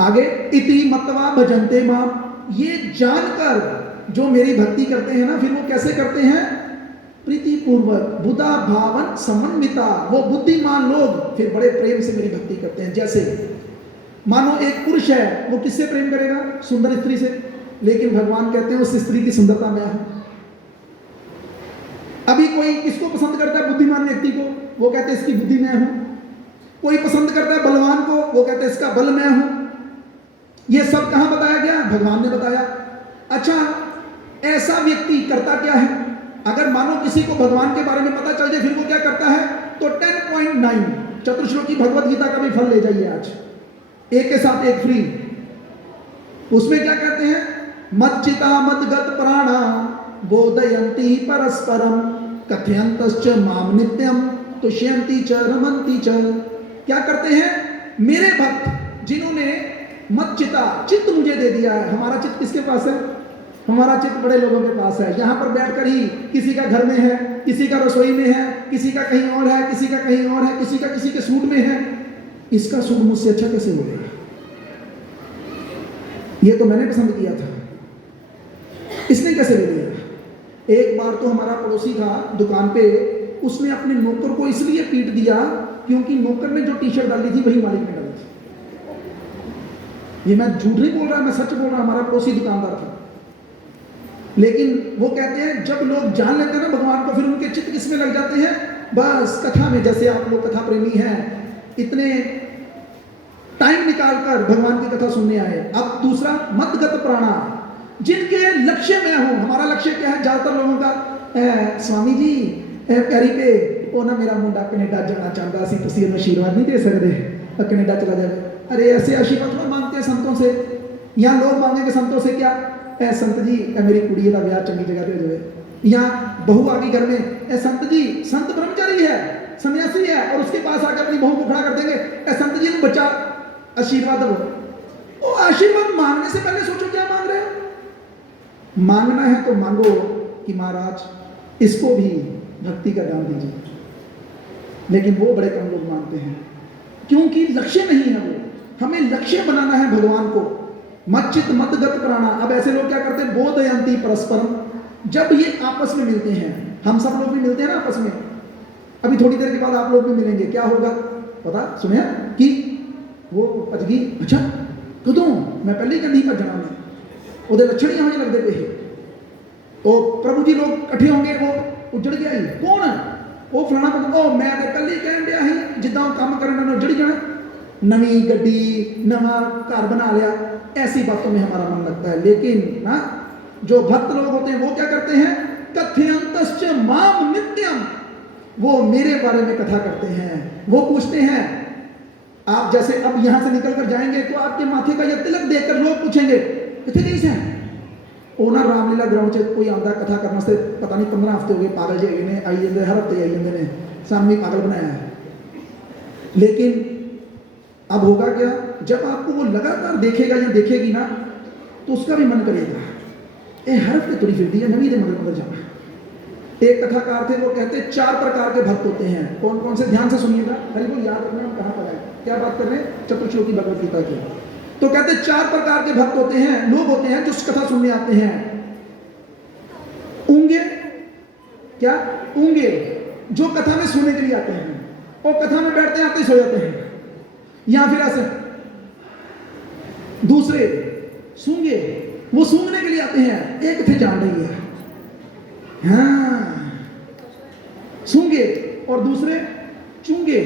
आगे इति मत्वा भजन्ते मां, ये जानकर जो मेरी भक्ति करते हैं ना, फिर वो कैसे करते हैं, प्रीति पूर्वक, बुधा भावन समन्विता, वो बुद्धिमान लोग फिर बड़े प्रेम से मेरी भक्ति करते हैं। जैसे मानो एक पुरुष है, वो किससे प्रेम करेगा, सुंदर स्त्री से, लेकिन भगवान कहते हैं उस स्त्री की सुंदरता मैं हूं। अभी कोई किसको पसंद करता है, बुद्धिमान व्यक्ति को, वो कहते हैं इसकी बुद्धि मैं हूं। कोई पसंद करता है बलवान को, वो कहते हैं इसका बल मैं हूं। ये सब कहां बताया गया, भगवान ने बताया। अच्छा, ऐसा व्यक्ति करता क्या है, अगर मानो किसी को भगवान के बारे में पता चल जाए, फिर वो क्या करता है, तो 10.9 चतुर्श्लोकी भगवत गीता का भी फल ले जाइए आज, एक के साथ एक फ्री। उसमें क्या कहते हैं, मच्चिता मदगत प्राणा बोधयन्ति परस्परम कथयन्तश्च माम नित्यम तुष्यन्ति च रमन्ति च। क्या करते हैं, मेरे भक्त जिन्होंने मच्चिता चित्त मुझे दे दिया है। हमारा चित्त किसके पास है, हमारा चित्त बड़े लोगों के पास है। यहां पर बैठकर ही किसी का घर में है, किसी का रसोई में है, किसी का कहीं और है, किसी का कहीं और है, किसी का किसी के सूट में है। इसका सूट मुझसे अच्छा कैसे हो गया, ये तो मैंने पसंद किया था, इसने कैसे ले लिया। एक बार तो हमारा पड़ोसी था दुकान पे, उसने अपने नौकर को इसलिए पीट दिया क्योंकि नौकर ने जो टी शर्ट डाली थी वही मालिक ने डाली थी। ये मैं झूठ नहीं बोल रहा, मैं सच बोल रहा, हमारा पड़ोसी दुकानदार था। लेकिन वो कहते हैं जब लोग जान लेते हैं ना भगवान को, फिर उनके चित्त किसमें लग जाते हैं, बस कथा में। जैसे आप लोग कथा प्रेमी हैं, इतने टाइम निकालकर भगवान की कथा सुनने आए। अब दूसरा मतगत प्राणा, जिनके लक्ष्य में हूं। हमारा लक्ष्य क्या है, ज्यादातर लोगों का, स्वामी जी प्यारी पे वो ना मेरा मुंडा कनेडा जाना चाहता सी, तुसी आशीर्वाद नहीं दे सकते, कनेडा चला जाए। अरे ऐसे आशीर्वाद तो मांगते हैं संतों से, या लोग मांगेंगे संतों से क्या, संत जी मेरी कुड़ी का ब्याह चंगी जगह पे हो जाए। या बहू आ गई घर में, संत जी, संत ब्रह्मचारी है, सन्यासी है, और उसके पास आकर अपनी बहू को खड़ा कर देंगे, संत जी ने बच्चा आशीर्वाद दो। वो आशीर्वाद मांगने से पहले सोचो क्या मांग रहे हो। मांगना है तो मांगो कि महाराज इसको भी भक्ति का दान दीजिए, लेकिन वो बड़े कम लोग मांगते हैं क्योंकि लक्ष्य नहीं है। वो हमें लक्ष्य बनाना है भगवान को। मच्चित मतगत प्राणा। अब ऐसे लोग क्या करते हैं, बोधयन्ति परस्परम, जब ये आपस में मिलते हैं, हम सब लोग भी मिलते हैं ना आपस में, अभी थोड़ी देर के बाद आप लोग भी मिलेंगे, क्या होगा पता सुने कि वो अजगी, अच्छा कदों मैं पहले ही नहीं पर जाना मैं ਉਹਦੇ ਲੱਛਣ ਹੀ ਹਮੇ ਲੱਗਦੇ ਪਏ। ਉਹ ਪ੍ਰਭੂ ਜੀ ਲੋਕ ਇਕੱਠੇ ਹੋਣਗੇ, ਉਹ ਉਜੜ ਗਿਆ ਹੀ ਕੌਣ, ਉਹ ਫਲਾਣਾ ਉਹ ਮੈਂ ਤੇ ਕੱਲੀ ਕਹਿਣ ਡਿਆ ਸੀ, ਜਿੱਦਾਂ ਉਹ ਕੰਮ ਕਰਨ ਨਾਲ ਉਜੜ ਜਾਣਾ, नवी गड्डी नवा घर बना लिया, ऐसी बातों में हमारा मन लगता है। लेकिन ना जो भक्त लोग होते हैं वो क्या करते हैं, कथयन्तश्च माम नित्यम, वो मेरे बारे में कथा करते हैं। वो पूछते हैं, आप जैसे अब यहां से निकल कर जाएंगे तो आपके माथे का यह तिलक देखकर लोग पूछेंगे कितने नहीं से ਉਹ ਨਾ ਰਾਮਲੀਲਾ ਗਰਾਊਂਡ 'ਚ ਕੋਈ ਆਉਂਦਾ ਕथा करने से, पता नहीं 15 हफ्ते हो गए, पागल जे ने आई जाते, हर हफ्ते आई जाते ने, सानू भी पागल बनाया है। लेकिन अब होगा क्या, जब आपको वो लगातार देखेगा या देखेगी ना तो उसका भी मन करेगा ये हर हफ्ते तुरी फिरती है, नवी दे मगर जाना। एक कथाकार थे, वो कहते 4 प्रकार के भक्त होते हैं। कौन कौन से, ध्यान से सुनिएगा, हरि बोल याद रखना हम कहाँ पर आए, क्या बात कर रहे हैं, चतुर्श्लोकी भगवत गीता की। तो कहते 4 प्रकार के भक्त होते हैं, लोग होते हैं जो कथा सुनने आते हैं। ऊंगे, क्या ऊंगे, जो कथा में सुनने के लिए आते हैं, और कथा में बैठते आते सो जाते हैं, या फिर ऐसे। दूसरे सूंगे, वो सूंघने के लिए आते हैं, एक थे जान रही है, हाँ सूंगे। और दूसरे चूंगे,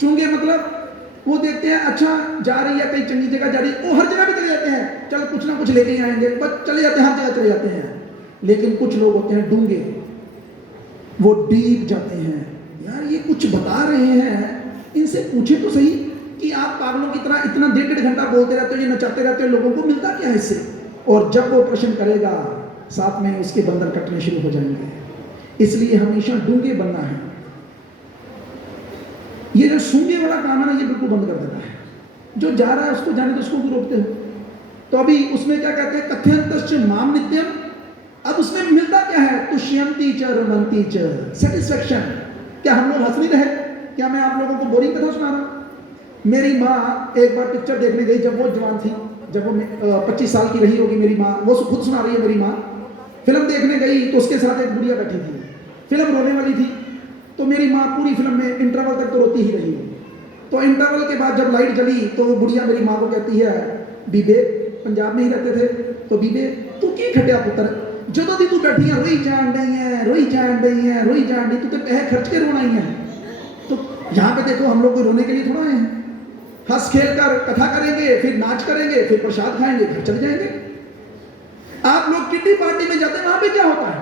चूंगे मतलब वो देखते हैं अच्छा जा रही है, कहीं चंगी जगह जा रही है, वो हर जगह भी चले जाते हैं, चल कुछ ना कुछ लेके आएंगे, बस चले जाते हैं, हर जगह चले जाते हैं। लेकिन कुछ लोग होते हैं डूंगे, वो डीप जाते हैं, यार ये कुछ बता रहे हैं, इनसे पूछे तो सही कि आप पागलों की तरह इतना 1.5 घंटा बोलते रहते हो, ये नचाते रहते हो, लोगों को मिलता क्या है इससे। और जब वो प्रश्न करेगा साथ में उसके बंधन कटने शुरू हो जाएंगे। इसलिए हमेशा डूंगे बनना है। ये जो सूंगे वाला काम है ना, ये बिल्कुल बंद कर देना है। जो जा रहा है उसको जाने दो, उसको भी रोकते हो। तो अभी उसमें क्या कहते हैं, कथ्यंतश्च माम नित्यम। अब उसमें मिलता क्या है, तुष्यंती च रमंती च, सेटिस्फेक्शन। क्या हम लोग हंस नहीं रहे? क्या मैं आप लोगों को बोरिंग कथा सुना रहा हूं? मेरी माँ एक बार पिक्चर देखने गई, जब वो जवान थी, जब वो 25 साल की रही होगी मेरी माँ, वो खुद सुना रही है मेरी माँ। फिल्म देखने गई तो उसके साथ एक बुढ़िया बैठी थी, फिल्म रोने वाली थी। तो मेरी माँ पूरी फिल्म में इंटरवल तक तो रोती ही रही। तो इंटरवल के बाद जब लाइट जली तो वो बुढ़िया मेरी माँ को कहती है, बीबे, पंजाब में ही रहते थे, तो बीबे तू की खटिया पुत्र, जो दी तू बैठी है रोई जान रही है, रोई जान रही है, रोई जान रही, तू तो पैसे खर्च के रोना ही है। तो यहाँ पे देखो, हम लोग को रोने के लिए थोड़ा आए हैं। हंस खेल कर कथा करेंगे, फिर नाच करेंगे, फिर प्रसाद खाएंगे, घर चले जाएंगे। आप लोग किड्डी पार्टी में जाते हैं, वहां पे क्या होता है?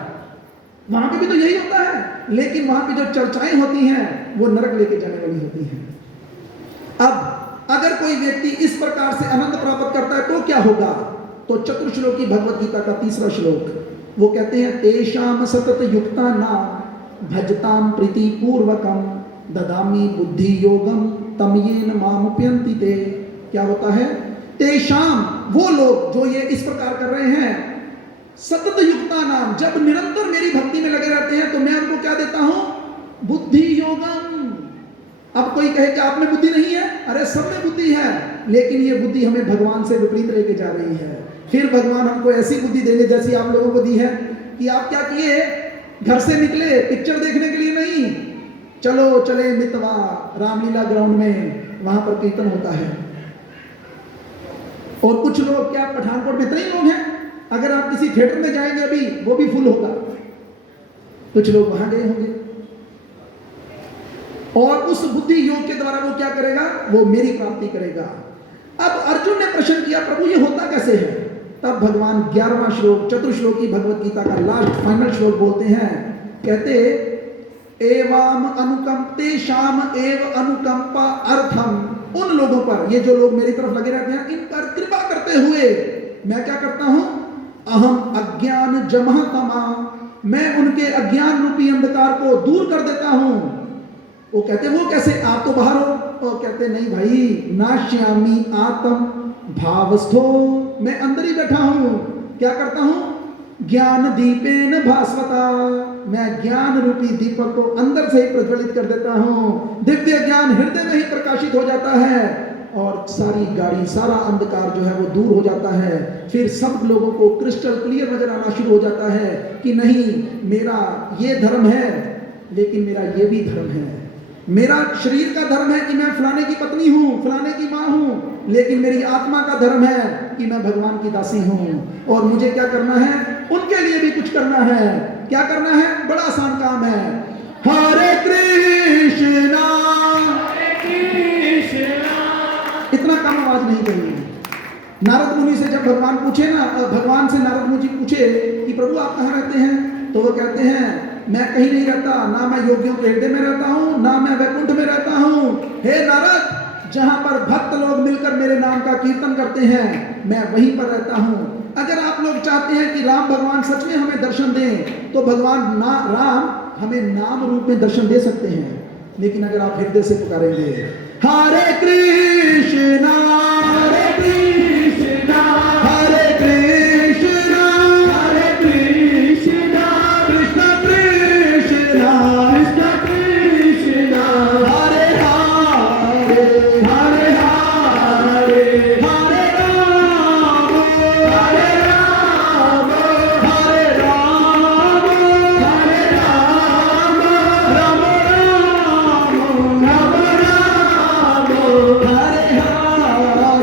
वहां पे भी तो यही होता है, लेकिन वहां पे जो चर्चाएं होती हैं वो नरक लेके जाने वाली होती हैं। अब अगर कोई व्यक्ति इस प्रकार से आनंद प्राप्त करता है तो क्या होगा? तो चतुर्श्लोकी भगवत गीता का 3रा श्लोक, वो कहते हैं, तेषाम सतत युक्ता नाम भजताम प्रीति पूर्वकम ददामी बुद्धि योगम तम येन मामुप्यन्ति ते। क्या होता है? तेषाम, वो लोग जो ये इस प्रकार कर रहे हैं, सतत युक्ता नाम, जब निरंतर मेरी भक्ति में लगे रहते हैं तो मैं उनको क्या देता हूं? बुद्धि योगम। अब कोई कहे कि आप में बुद्धि नहीं है, अरे सब में बुद्धि है, लेकिन ये बुद्धि हमें भगवान से विपरीत लेके जा रही है। फिर भगवान हमको ऐसी बुद्धि देंगे जैसी आप लोगों को दी है कि आप क्या किए, घर से निकले पिक्चर देखने के लिए नहीं, चलो चले मितवा रामलीला ग्राउंड में, वहां पर कीर्तन होता है। और कुछ लोग, क्या पठानकोट में इतने ही लोग हैं, अगर आप किसी थिएटर में जाएंगे अभी वो भी फुल होगा, कुछ लोग वहां गए होंगे। और उस बुद्धि योग के द्वारा वो क्या करेगा? वो मेरी प्राप्ति करेगा। अब अर्जुन ने प्रश्न किया, प्रभु ये होता कैसे है? तब भगवान 11वां श्लोक चतुर्श्लोकी भगवत गीता का लास्ट फाइनल श्लोक बोलते हैं, कहते एवं अनुकंपते शाम एव अनुकंपा अर्थम। उन लोगों पर, ये जो लोग मेरी तरफ लगे रहते हैं, इन पर कृपा करते हुए मैं क्या करता हूं? अहम अज्ञान जमह तमा, मैं उनके अज्ञान रूपी अंधकार को दूर कर देता हूं। वो कहते वो कैसे? आप तो बाहर हो। और कहते नहीं भाई, नाश्यामी आत्म भावस्थो, मैं अंदर ही बैठा हूं। क्या करता हूं? ज्ञान दीपेन भास्वता, मैं ज्ञान रूपी दीपक को अंदर से ही प्रज्वलित कर देता हूं। दिव्य ज्ञान हृदय में ही प्रकाशित हो जाता है और सारी गाड़ी, सारा अंधकार जो है वो दूर हो जाता है। फिर सब लोगों को क्रिस्टल क्लियर नजर आना शुरू हो जाता है कि नहीं, मेरा ये धर्म है लेकिन मेरा ये भी धर्म है। मेरा शरीर का धर्म है कि मैं फलाने की पत्नी हूं, फलाने की मां हूं, लेकिन मेरी आत्मा का धर्म है कि मैं भगवान की दासी हूं। और मुझे क्या करना है? उनके लिए भी कुछ करना है। क्या करना है? बड़ा आसान काम है। हरे कृष्णा, इतना कम आवाज नहीं करनी। नारद मुनि से जब भगवान पूछे ना, भगवान से नारद मुनि पूछे कि प्रभु आप कहाँ रहते हैं, तो वो कहते हैं मैं कहीं नहीं रहता, ना मैं योगियों के हृदय में रहता हूँ, ना मैं वैकुंठ में रहता हूँ। हे नारद, जहां पर भक्त लोग मिलकर मेरे नाम का कीर्तन करते हैं, मैं वहीं पर रहता हूँ। अगर आप लोग चाहते हैं कि राम भगवान सच में हमें दर्शन दें, तो भगवान राम हमें नाम रूप में दर्शन दे सकते हैं, लेकिन अगर आप हृदय से पुकारेंगे हरे कृष्णा हरे कृष्णा हरे कृष्णा हरे कृष्णा कृष्ण कृष्णा कृष्ण कृष्णा हरे हरे हरे हरे हरे राम हरे राम हरे राम हरे राम राम राम राम राम हरे हरे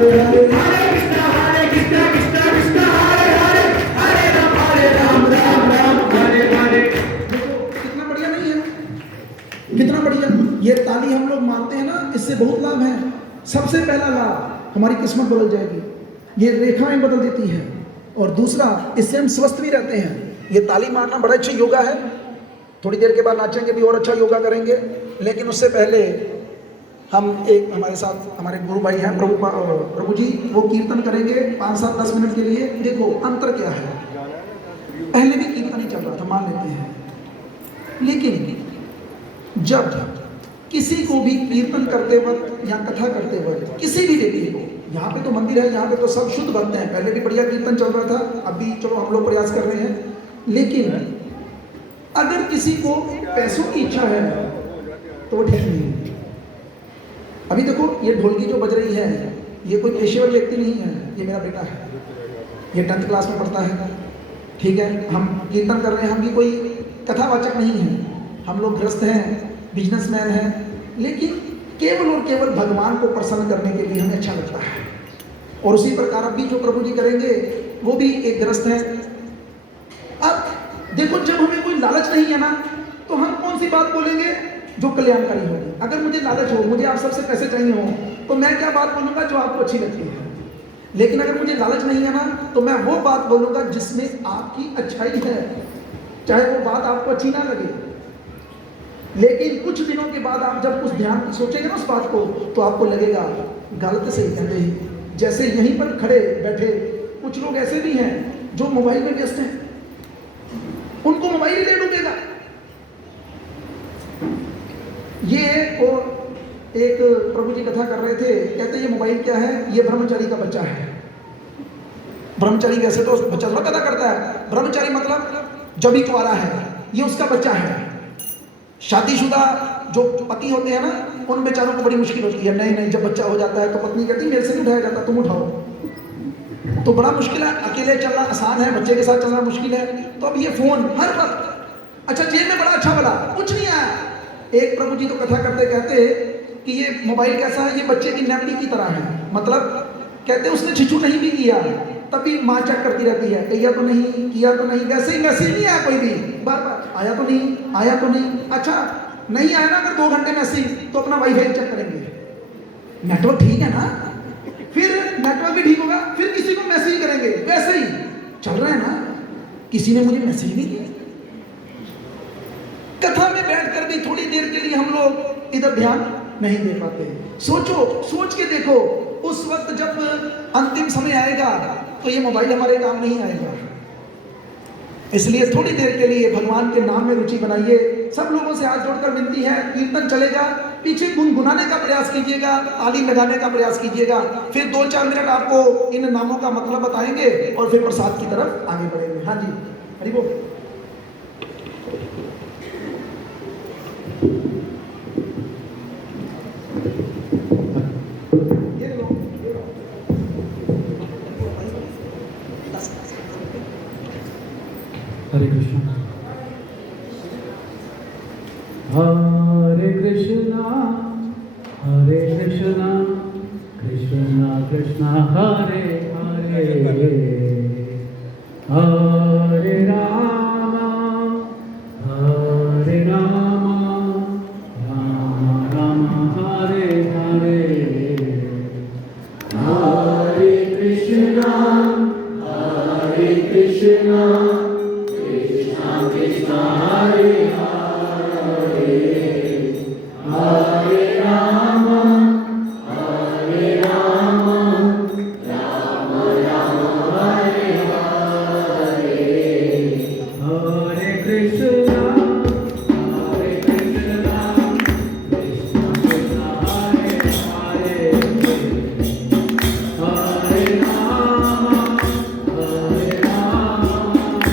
हरे हरे कृष्णा कृष्णा कृष्णा हरे राम राम हरे हरे। देखो कितना बढ़िया नहीं है, कितना बढ़िया। ये ताली हम लोग मारते हैं ना, इससे बहुत लाभ है। सबसे पहला लाभ, हमारी किस्मत बदल जाएगी, ये रेखाएं बदल देती है। और दूसरा, इससे हम स्वस्थ भी रहते हैं। ये ताली मारना बड़ा अच्छा योगा है। थोड़ी देर के बाद नाचेंगे भी और अच्छा योगा करेंगे, लेकिन उससे पहले हम एक, हमारे साथ हमारे गुरु भाई हैं प्रभु जी, वो कीर्तन करेंगे 5-7-10 मिनट के लिए। देखो अंतर क्या है, पहले भी कीर्तन ही चल रहा था, मान लेते हैं, लेकिन जब किसी को भी कीर्तन करते वक्त या कथा करते वक्त, किसी भी व्यक्ति को, यहाँ पे तो मंदिर है, यहाँ पे तो सब शुद्ध भक्त हैं, पहले भी बढ़िया कीर्तन चल रहा था, अभी चलो हम लोग प्रयास कर रहे हैं, लेकिन अगर किसी को पैसों की इच्छा है तो वो ठीक नहीं है। अभी देखो ये ढोलकी जो बज रही है, ये कोई पेशेवर व्यक्ति नहीं है, ये मेरा बेटा है, ये 10th क्लास में पढ़ता है, ठीक है। हम कीर्तन कर रहे हैं, हम भी कोई कथावाचक नहीं हैं, हम लोग गृहस्थ हैं, बिजनेसमैन हैं, लेकिन केवल और केवल भगवान को प्रसन्न करने के लिए हमें अच्छा लगता है। और उसी प्रकार अब भी जो प्रभु जी करेंगे वो भी एक गृहस्थ है। अब देखो जब हमें कोई लालच नहीं है ना, तो हम कौन सी बात बोलेंगे जो कल्याणकारी होगी। अगर मुझे लालच हो, मुझे आप सबसे पैसे चाहिए हो, तो मैं क्या बात बोलूँगा जो आपको अच्छी लगती है। लेकिन अगर मुझे लालच नहीं है ना, तो मैं वो बात बोलूँगा जिसमें आपकी अच्छाई है, चाहे वो बात आपको अच्छी ना लगे। लेकिन कुछ दिनों के बाद आप जब उस ध्यान सोचेंगे ना उस बात को, तो आपको लगेगा गलत सही कहते हैं। जैसे यहीं पर खड़े बैठे कुछ लोग ऐसे भी हैं जो मोबाइल में व्यस्त हैं, उनको मोबाइल ही ले डूबेगा। ये एक प्रभु जी कथा कर रहे थे, कहते ये मोबाइल क्या है, ये ब्रह्मचारी का बच्चा है। ब्रह्मचारी वैसे तो बच्चा थोड़ा पैदा करता है, ब्रह्मचारी मतलब जब ही कुंवारा है, ये उसका बच्चा है। शादीशुदा जो पति होते हैं ना, उन बेचारों को बड़ी मुश्किल होती है। नहीं नहीं, जब बच्चा हो जाता है तो पत्नी कहती है मेरे से नहीं उठाया जाता, तुम उठाओ। तो बड़ा मुश्किल है, अकेले चलना आसान है, बच्चे के साथ चलना मुश्किल है। तो अब ये फोन हर वक्त, अच्छा जेब में बड़ा अच्छा बना, कुछ नहीं आया। एक प्रभु जी तो कथा करते कहते कि ये मोबाइल कैसा है, ये बच्चे की नैपी की तरह है। मतलब कहते उसने छिछू नहीं भी किया, तभी माँ चेक करती रहती है, किया तो नहीं, किया तो नहीं, वैसे ही मैसेज नहीं आया कोई भी, बार बार आया तो नहीं, आया तो नहीं। अच्छा नहीं आया ना अगर 2 घंटे मैसेज, तो अपना वाईफाई चेक करेंगे, नेटवर्क ठीक है ना, फिर नेटवर्क भी ठीक होगा, फिर किसी को मैसेज करेंगे, वैसे ही चल रहा है ना, किसी ने मुझे मैसेज नहीं किया। कथा में बैठकर भी थोड़ी देर के लिए हम लोग इधर ध्यान नहीं दे पाते। सोचो, सोच के देखो, उस वक्त जब अंतिम समय आएगा तो ये मोबाइल हमारे काम नहीं आएगा। इसलिए थोड़ी देर के लिए भगवान के नाम में रुचि बनाइए। सब लोगों से हाथ जोड़कर विनती है, कीर्तन चलेगा, पीछे गुनगुनाने का प्रयास कीजिएगा, ताली लगाने का प्रयास कीजिएगा। फिर 2-4 मिनट आपको इन नामों का मतलब बताएंगे और फिर प्रसाद की तरफ आगे बढ़ेंगे। हाँ जी, हरि बोल। हरे कृष्णा हरे कृष्णा हरे कृष्णा कृष्णा कृष्णा हरे हरे हरे राम राम राम हरे हरे हरे कृष्णा कृष्णा हरे हरे हरे राम राम राम हरे हरे हरे कृष्णा कृष्णा कृष्णा हरे हरे हरे राम हरे Ram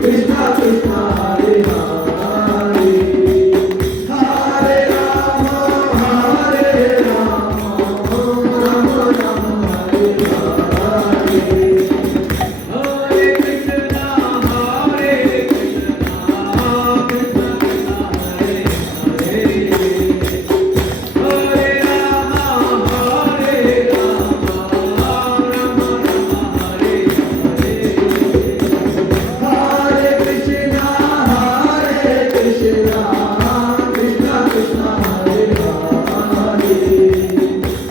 Krishna Krishna Hare Hare Hare Rama Hare Rama Rama Rama Hare Hare Hare Krishna Hare Krishna Krishna Krishna Hare Hare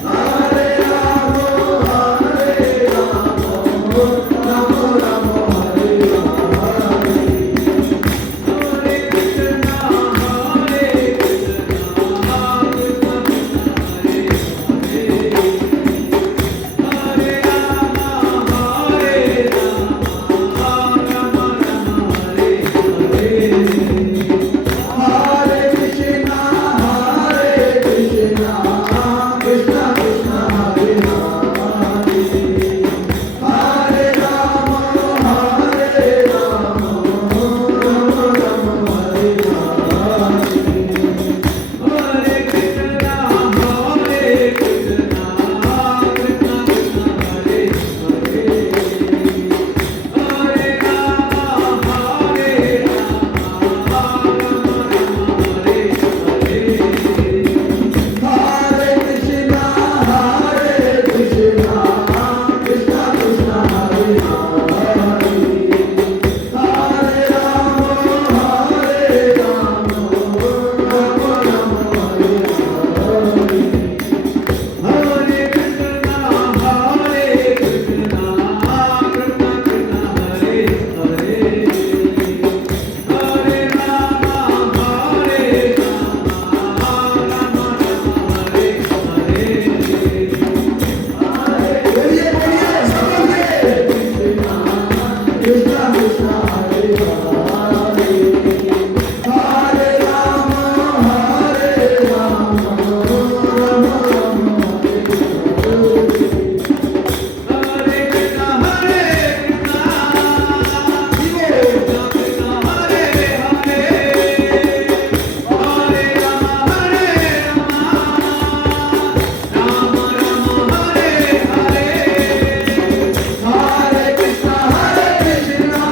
Hare Rama Hare Rama Rama Rama Hare Hare Hare Krishna Krishna Krishna Hare Hare Hare Rama Rama Rama Hare Hare Hare Krishna Krishna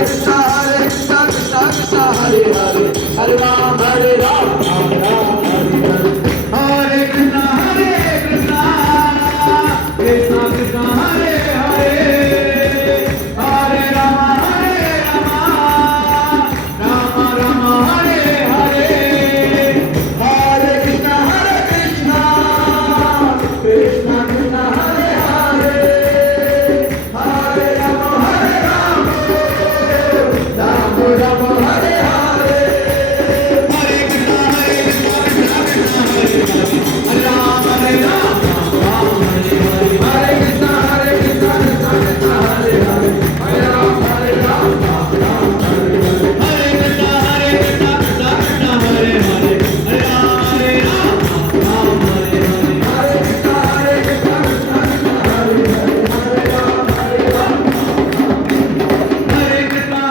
Krishna Krishna Krishna Hare Hare Hare Ram Ram Ram Hare Hare Krishna Krishna Krishna Hare Hare Hare Ram Ram Ram Hare Hare Hare Krishna Krishna Krishna Hare Hare Hare Ram Ram Ram Hare Hare Hare Krishna हरे राम हरे राम राम हरे हरे हरे कृष्णा कृष्णा कृष्णा हरे हरे हरे राम राम राम हरे हरे हरे कृष्णा कृष्णा कृष्णा हरे हरे हरे राम राम हरे हरे हरे कृष्णा कृष्णा कृष्णा हरे हरे हरे राम हरे कृष्णा हरे कृष्णा हरे हरे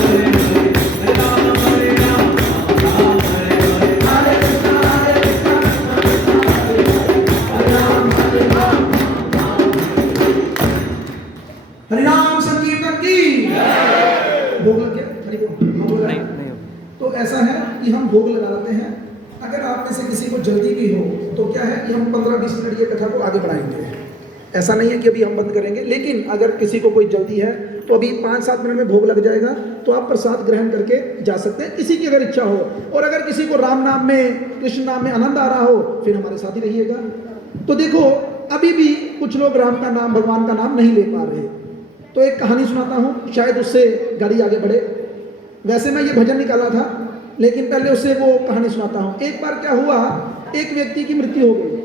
हरे राम हरे राम हरे हरे हरे कृष्णा हरे राम हरे नाम संकीर्तन की भोग लग गया हरि बोल भोग लगा? तो ऐसा है कि हम भोग लगा लेते हैं। अगर आप में से किसी को जल्दी भी हो तो क्या है कि हम 15-20 मिनट ये कथा को आगे बढ़ाएंगे। ऐसा नहीं है कि अभी हम बंद करेंगे, लेकिन अगर किसी को कोई जल्दी है तो अभी 5-7 मिनट में भोग लग जाएगा, तो आप प्रसाद ग्रहण करके जा सकते हैं, किसी की अगर इच्छा हो। और अगर किसी को राम नाम में, कृष्ण नाम में आनंद आ रहा हो, फिर हमारे साथ ही रहिएगा। तो देखो, अभी भी कुछ लोग राम का नाम, भगवान का नाम नहीं ले पा रहे, तो एक कहानी सुनाता हूँ, शायद उससे गाड़ी आगे बढ़े। वैसे मैं ये भजन निकाला था, लेकिन पहले उससे वो कहानी सुनाता हूँ। एक बार क्या हुआ, एक व्यक्ति की मृत्यु हो गई।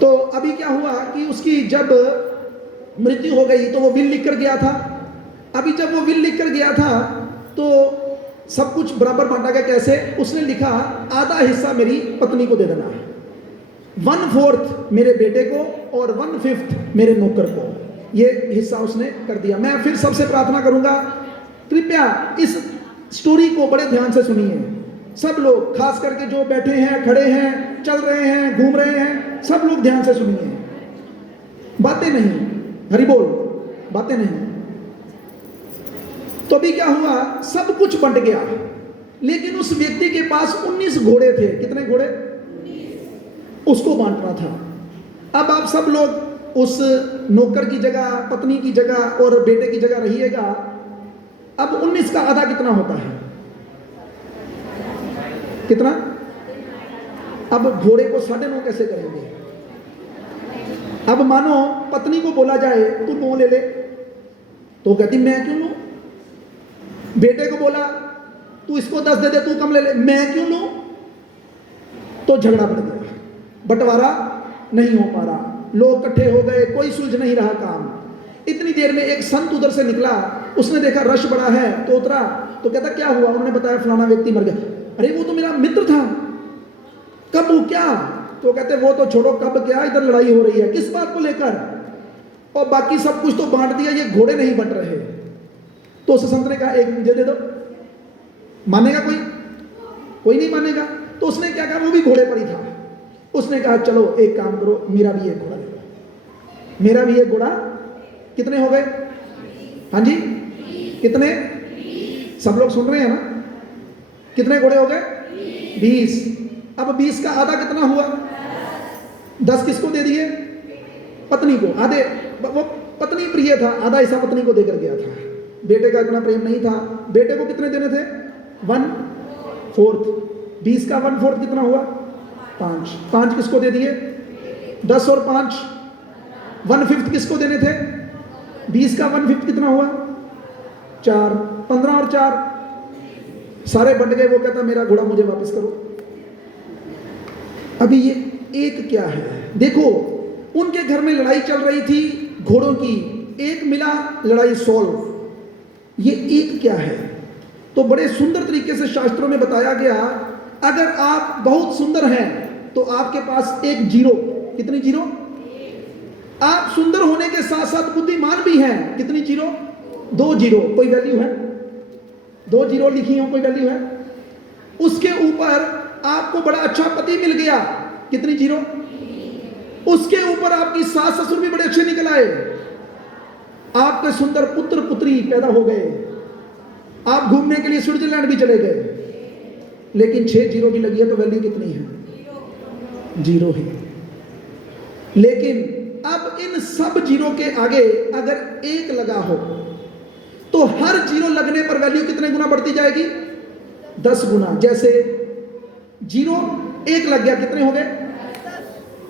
तो अभी क्या हुआ कि उसकी जब मृत्यु हो गई तो वो विल लिख कर गया था। अभी जब वो विल लिख कर गया था तो सब कुछ बराबर बांटा गया। कैसे? उसने लिखा, आधा हिस्सा मेरी पत्नी को दे देना, 1/4 मेरे बेटे को और 1/5 मेरे नौकर को। ये हिस्सा उसने कर दिया। मैं फिर सबसे प्रार्थना करूंगा, कृपया इस स्टोरी को बड़े ध्यान से सुनिए। सब लोग, खास करके जो बैठे हैं, खड़े हैं, चल रहे हैं, घूम रहे हैं, सब लोग ध्यान से सुनिए। बातें नहीं, हरि बोल, बातें नहीं। तो अभी क्या हुआ, सब कुछ बंट गया, लेकिन उस व्यक्ति के पास 19 घोड़े थे। कितने घोड़े? उसको बांटना था। अब आप सब लोग उस नौकर की जगह, पत्नी की जगह और बेटे की जगह रहिएगा। अब 19 का आधा कितना होता है? कितना? अब घोड़े को 9.5 कैसे करेंगे? अब मानो पत्नी को बोला जाए तू 9 ले ले, तो कहती मैं क्यों लूं? बेटे को बोला तू इसको 10 दे दे, तू कम ले ले, मैं क्यों लूं? तो झगड़ा बढ़ गया, बंटवारा नहीं हो पा रहा, लोग इकट्ठे हो गए, कोई सुलझ नहीं रहा काम। इतनी देर में एक संत उधर से निकला, उसने देखा रश बड़ा है तो उतरा, तो कहता क्या हुआ? उन्होंने बताया फलाना व्यक्ति मर गया। अरे वो तो मेरा मित्र था। कब? वो क्या? तो कहते वो तो छोड़ो, कब क्या, इधर लड़ाई हो रही है, किस बात को लेकर? और बाकी सब कुछ तो बांट दिया, ये घोड़े नहीं बंट रहे। तो उस संत ने कहा एक मुझे दे दो। मानेगा कोई? कोई नहीं मानेगा। तो उसने क्या कहा, वो भी घोड़े पर ही था, उसने कहा चलो एक काम करो, मेरा भी एक घोड़ा दे दो। मेरा भी एक घोड़ा। कितने हो गए? हाँ जी, कितने? सब लोग सुन रहे हैं ना? कितने घोड़े हो गए? 20। अब 20 का आधा कितना हुआ? 10 किसको दे दिए? पत्नी को। आधे वो पत्नी प्रिय था, आधा हिस्सा पत्नी को देकर गया था। बेटे का इतना प्रेम नहीं था। बेटे को कितने देने थे? 1/4। 20 का 1/4 कितना हुआ? 5। 5 किसको दे दिए? 10 और 5 1/5 किसको देने थे? 20 का 1/5 कितना हुआ? 4। 15 और 4 सारे बंट गए। वो कहता मेरा घोड़ा मुझे वापस करो। अभी ये एक क्या है? देखो, उनके घर में लड़ाई चल रही थी घोड़ों की, एक मिला, लड़ाई सॉल्व। ये एक क्या है? तो बड़े सुंदर तरीके से शास्त्रों में बताया गया, अगर आप बहुत सुंदर हैं तो आपके पास एक जीरो। कितनी जीरो? आप सुंदर होने के साथ साथ बुद्धिमान भी हैं। कितनी जीरो? 2 जीरो। कोई वैल्यू है? 2 जीरो लिखी हो, कोई वैल्यू है? उसके ऊपर आपको बड़ा अच्छा पति मिल गया, कितनी जीरो? उसके ऊपर आपकी सास ससुर भी बड़े अच्छे निकल आए, आपके सुंदर पुत्र पुत्री पैदा हो गए, आप घूमने के लिए स्विट्जरलैंड भी चले गए, लेकिन 6 जीरो भी लगी है तो वैल्यू कितनी है? जीरो ही। लेकिन अब इन सब जीरो के आगे अगर 1 लगा हो तो हर जीरो लगने पर वैल्यू कितने गुना बढ़ती जाएगी? 10 गुना। जैसे 0 1 लग गया, कितने हो गए?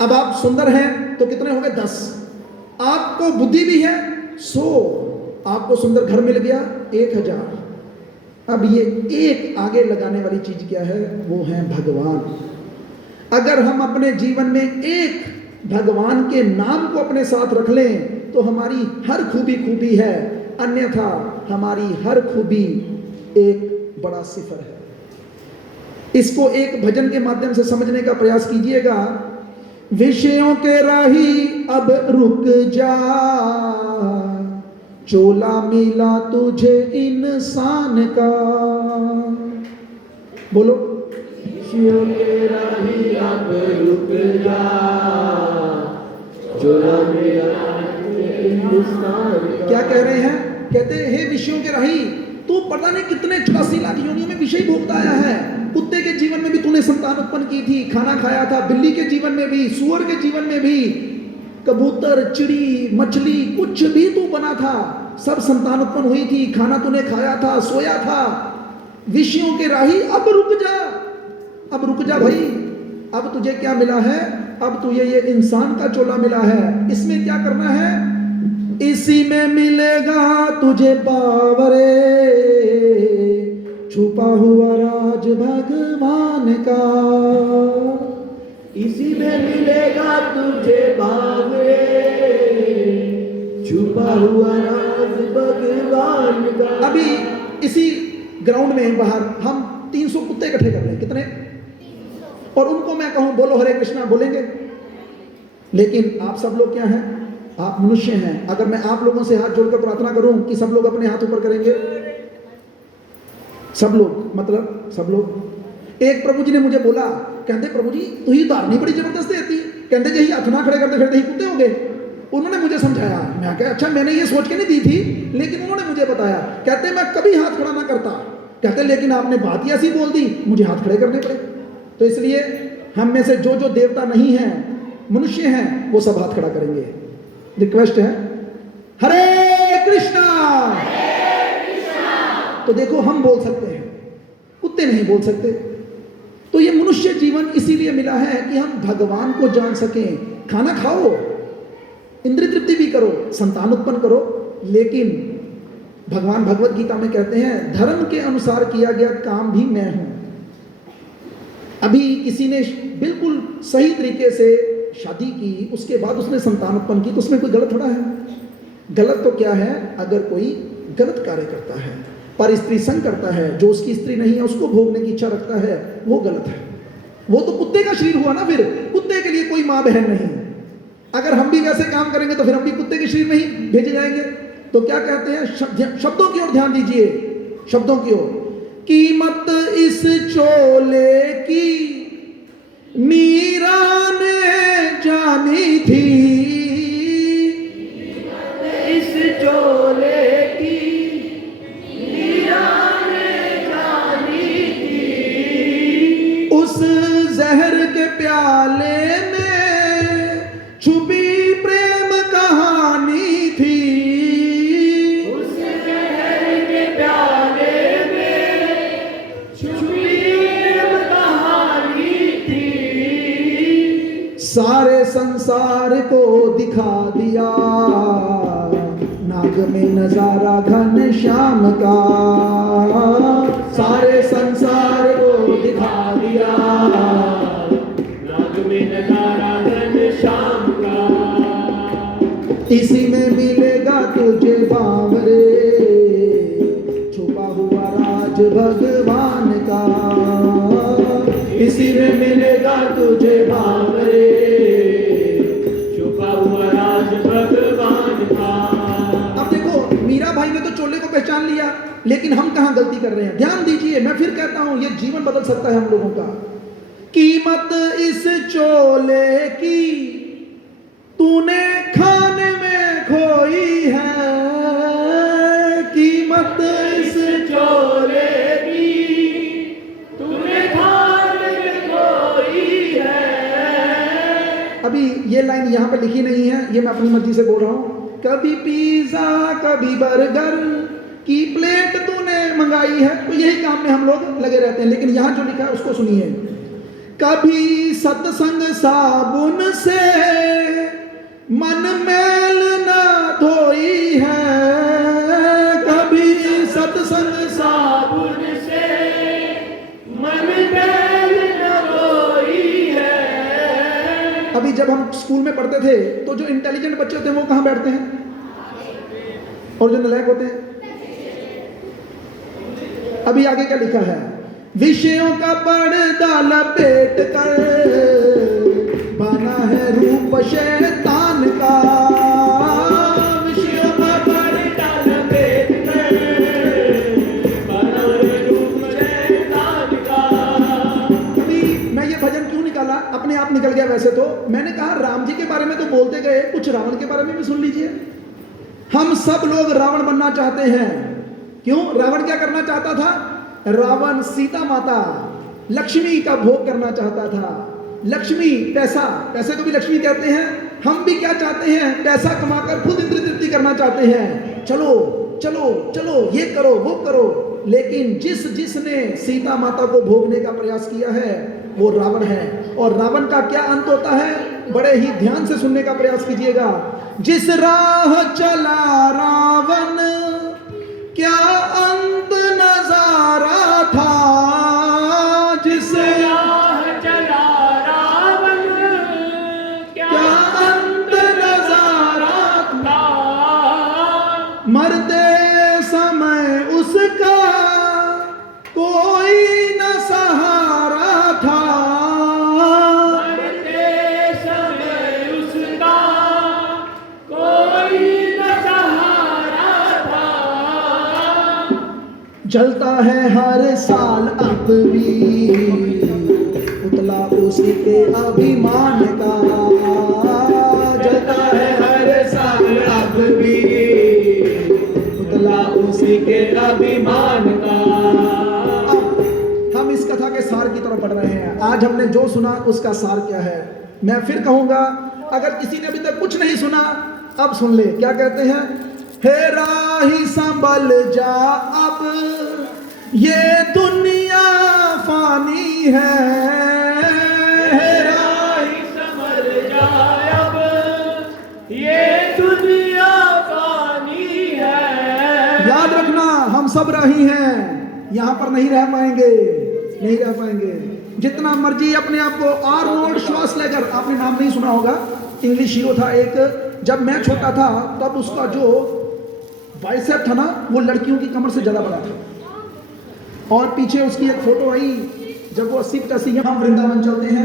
अब आप सुंदर हैं तो कितने हो गए? 10। आपको बुद्धि भी है 100, आपको सुंदर घर मिल गया 1000। अब ये 1 आगे लगाने वाली चीज क्या है? वो है भगवान। अगर हम अपने जीवन में एक भगवान के नाम को अपने साथ रख लें तो हमारी हर खूबी खूबी है, अन्यथा हमारी हर खूबी एक बड़ा सिफर है। इसको एक भजन के माध्यम से समझने का प्रयास कीजिएगा। विषयों के राही अब रुक जा, चोला मिला तुझे इंसान का। बोलो। विषयों के राही अब रुक जा, चोला मिला तुझे हिंदुस्तान का। क्या कह रहे हैं? कहते हैं हे विषयों के राही, तू पता नहीं कितने 84 लाख योनियों में विषय भोगता आया है। कुत्ते के जीवन में भी तूने संतान उत्पन्न की थी, खाना खाया था, बिल्ली के जीवन में भी, सुअर के जीवन में भी, कबूतर, चिड़ी, मछली, कुछ भी तू बना था, सब संतान उत्पन्न हुई थी, खाना तूने खाया था, सोया था। विषयों के राही अब रुक जा, अब रुक जा भाई। अब तुझे क्या मिला है? अब तुझे ये इंसान का चोला मिला है। इसमें क्या करना है? इसी में मिलेगा तुझे बावरे, छुपा हुआ राज भगवान का। इसी में मिलेगा तुझे बावरे, छुपा हुआ राज भगवान का। अभी इसी ग्राउंड में बाहर हम 300 कुत्ते इकट्ठे कर लें, कितने? और उनको मैं कहूं बोलो हरे कृष्णा, बोलेंगे? लेकिन आप सब लोग क्या हैं? आप मनुष्य हैं। अगर मैं आप लोगों से हाथ जोड़कर प्रार्थना करूं कि सब लोग अपने हाथ ऊपर करेंगे, सब लोग, मतलब सब लोग। एक प्रभु जी ने मुझे बोला, कहते प्रभु जी तू ही उतारनी बड़ी जबरदस्त देती, कहते जी हाथ ना खड़े करते फिरते ही कुत्ते हो गए। उन्होंने मुझे समझाया, मैं कहा अच्छा मैंने ये सोच के नहीं दी थी, लेकिन उन्होंने मुझे बताया। कहते मैं कभी हाथ खड़ा ना करता, कहते लेकिन आपने बात ही ऐसी बोल दी, मुझे हाथ खड़े करने पड़े। तो इसलिए हम में से जो जो देवता नहीं है, मनुष्य हैं, वो सब हाथ खड़ा करेंगे। रिक्वेस्ट है हरे कृष्णा। तो देखो हम बोल सकते हैं, कुत्ते नहीं बोल सकते। तो ये मनुष्य जीवन इसीलिए मिला है कि हम भगवान को जान सकें। खाना खाओ, इंद्रिय तृप्ति भी करो, संतान उत्पन्न करो, लेकिन भगवान भगवत गीता में कहते हैं धर्म के अनुसार किया गया काम भी मैं हूं। अभी किसी ने बिल्कुल सही तरीके से शादी की, उसके बाद उसने संतान उत्पन्न की, तो उसमें कोई गलत थोड़ा है। गलत तो क्या है? अगर कोई गलत कार्य करता है, पर स्त्री संग करता है, जो उसकी स्त्री नहीं है उसको भोगने की इच्छा रखता है, वो गलत है। वो तो कुत्ते का शरीर हुआ ना, फिर कुत्ते के लिए कोई माँ बहन नहीं। अगर हम भी वैसे काम करेंगे तो फिर हम भी कुत्ते के शरीर में ही भेजे जाएंगे। तो क्या कहते हैं? शब्दों की ओर ध्यान दीजिए, शब्दों की ओर। कीमत इस चोले की मीरा ने जानी थी, इस चोले की मीरा ने जानी थी। उस जहर के प्याले में छुपी प्रेम कहानी थी। उस जहर के प्याले में छुपी प्रेम कहानी थी। सारे संसार को दिखा दिया नाग में नजारा घन श्याम का। सारे संसार को दिखा दिया नाग में नजारा घन श्याम का। इसी में मिलेगा तुझे बावरे, छुपा हुआ राज भगवान का। इसी में मिलेगा तुझे बावरे, छुपा हुआ राज भगवान का। अब देखो मीरा भाई ने तो चोले को पहचान लिया, लेकिन हम कहां गलती कर रहे हैं? ध्यान दीजिए, मैं फिर कहता हूं ये जीवन बदल सकता है हम लोगों का। कीमत इस चोले की तूने खाने में खोई है, कीमत इस चोले की तूने खाने में खोई है। अभी ये लाइन यहाँ पे लिखी नहीं है, ये मैं अपनी मर्जी से बोल रहा हूँ। कभी पिज्जा कभी बर्गर की प्लेट तूने मंगाई है, तो यही काम में हम लोग लगे रहते हैं। लेकिन यहाँ जो लिखा है उसको सुनिए। कभी सत्संग साबुन से मन मैल ना धोई है, कभी सत्संग साबुन से मन मैल न धोई है। अभी जब हम स्कूल में पढ़ते थे तो जो इंटेलिजेंट बच्चे होते हैं वो कहाँ बैठते हैं, और जो नलायक होते हैं। अभी आगे क्या लिखा है? विषयों का पर्दा लपेट कर बना है रूप शैतान का, विषयों का पर्दा लपेट कर बना है रूप शैतान का। अभी मैं ये भजन क्यों निकाला, अपने आप निकल गया। वैसे तो मैंने कहा राम जी के बारे में तो बोलते गए, कुछ रावण के बारे में भी सुन लीजिए। हम सब लोग रावण बनना चाहते हैं। क्यों? रावण क्या करना चाहता था? रावण सीता माता लक्ष्मी का भोग करना चाहता था। लक्ष्मी पैसा, पैसे को भी लक्ष्मी कहते हैं। हम भी क्या चाहते हैं? पैसा कमाकर खुद इंद्र तृप्ति करना चाहते हैं। चलो चलो चलो, ये करो वो करो। लेकिन जिसने सीता माता को भोगने का प्रयास किया है वो रावण है। और रावण का क्या अंत होता है? बड़े ही ध्यान से सुनने का प्रयास कीजिएगा। जिस राह चला रावण क्या अंत नजारा था, जिस राह चला रावण क्या अंत नजारा था। मरते समय उसका कोई न सहारा था, मरते समय उसका कोई न सहारा था। जलता है हर साल अब भी पुतला उसी के अभिमान का, जलता है हर साल अब भी पुतला उसी के अभिमान का। अब हम इस कथा के सार की तरफ बढ़ रहे हैं। आज हमने जो सुना उसका सार क्या है, मैं फिर कहूंगा। अगर किसी ने अभी तक कुछ नहीं सुना, अब सुन ले। क्या कहते हैं? हे राही संभल जा, अब ये दुनिया फानी है। हे राही संभल जा, अब ये दुनिया फानी है। याद रखना, हम सब राही हैं, यहां पर नहीं रह पाएंगे, नहीं रह पाएंगे। जितना मर्जी अपने आप को आर्नोल्ड श्वार्ज़नेगर, आपने नाम नहीं सुना होगा, इंग्लिश हीरो था एक। जब मैं छोटा था तब उसका जो बाइसेप था ना, वो लड़कियों की कमर से ज्यादा बड़ा था। और पीछे उसकी एक फोटो आई जब वो 80 हम वृंदावन चलते हैं।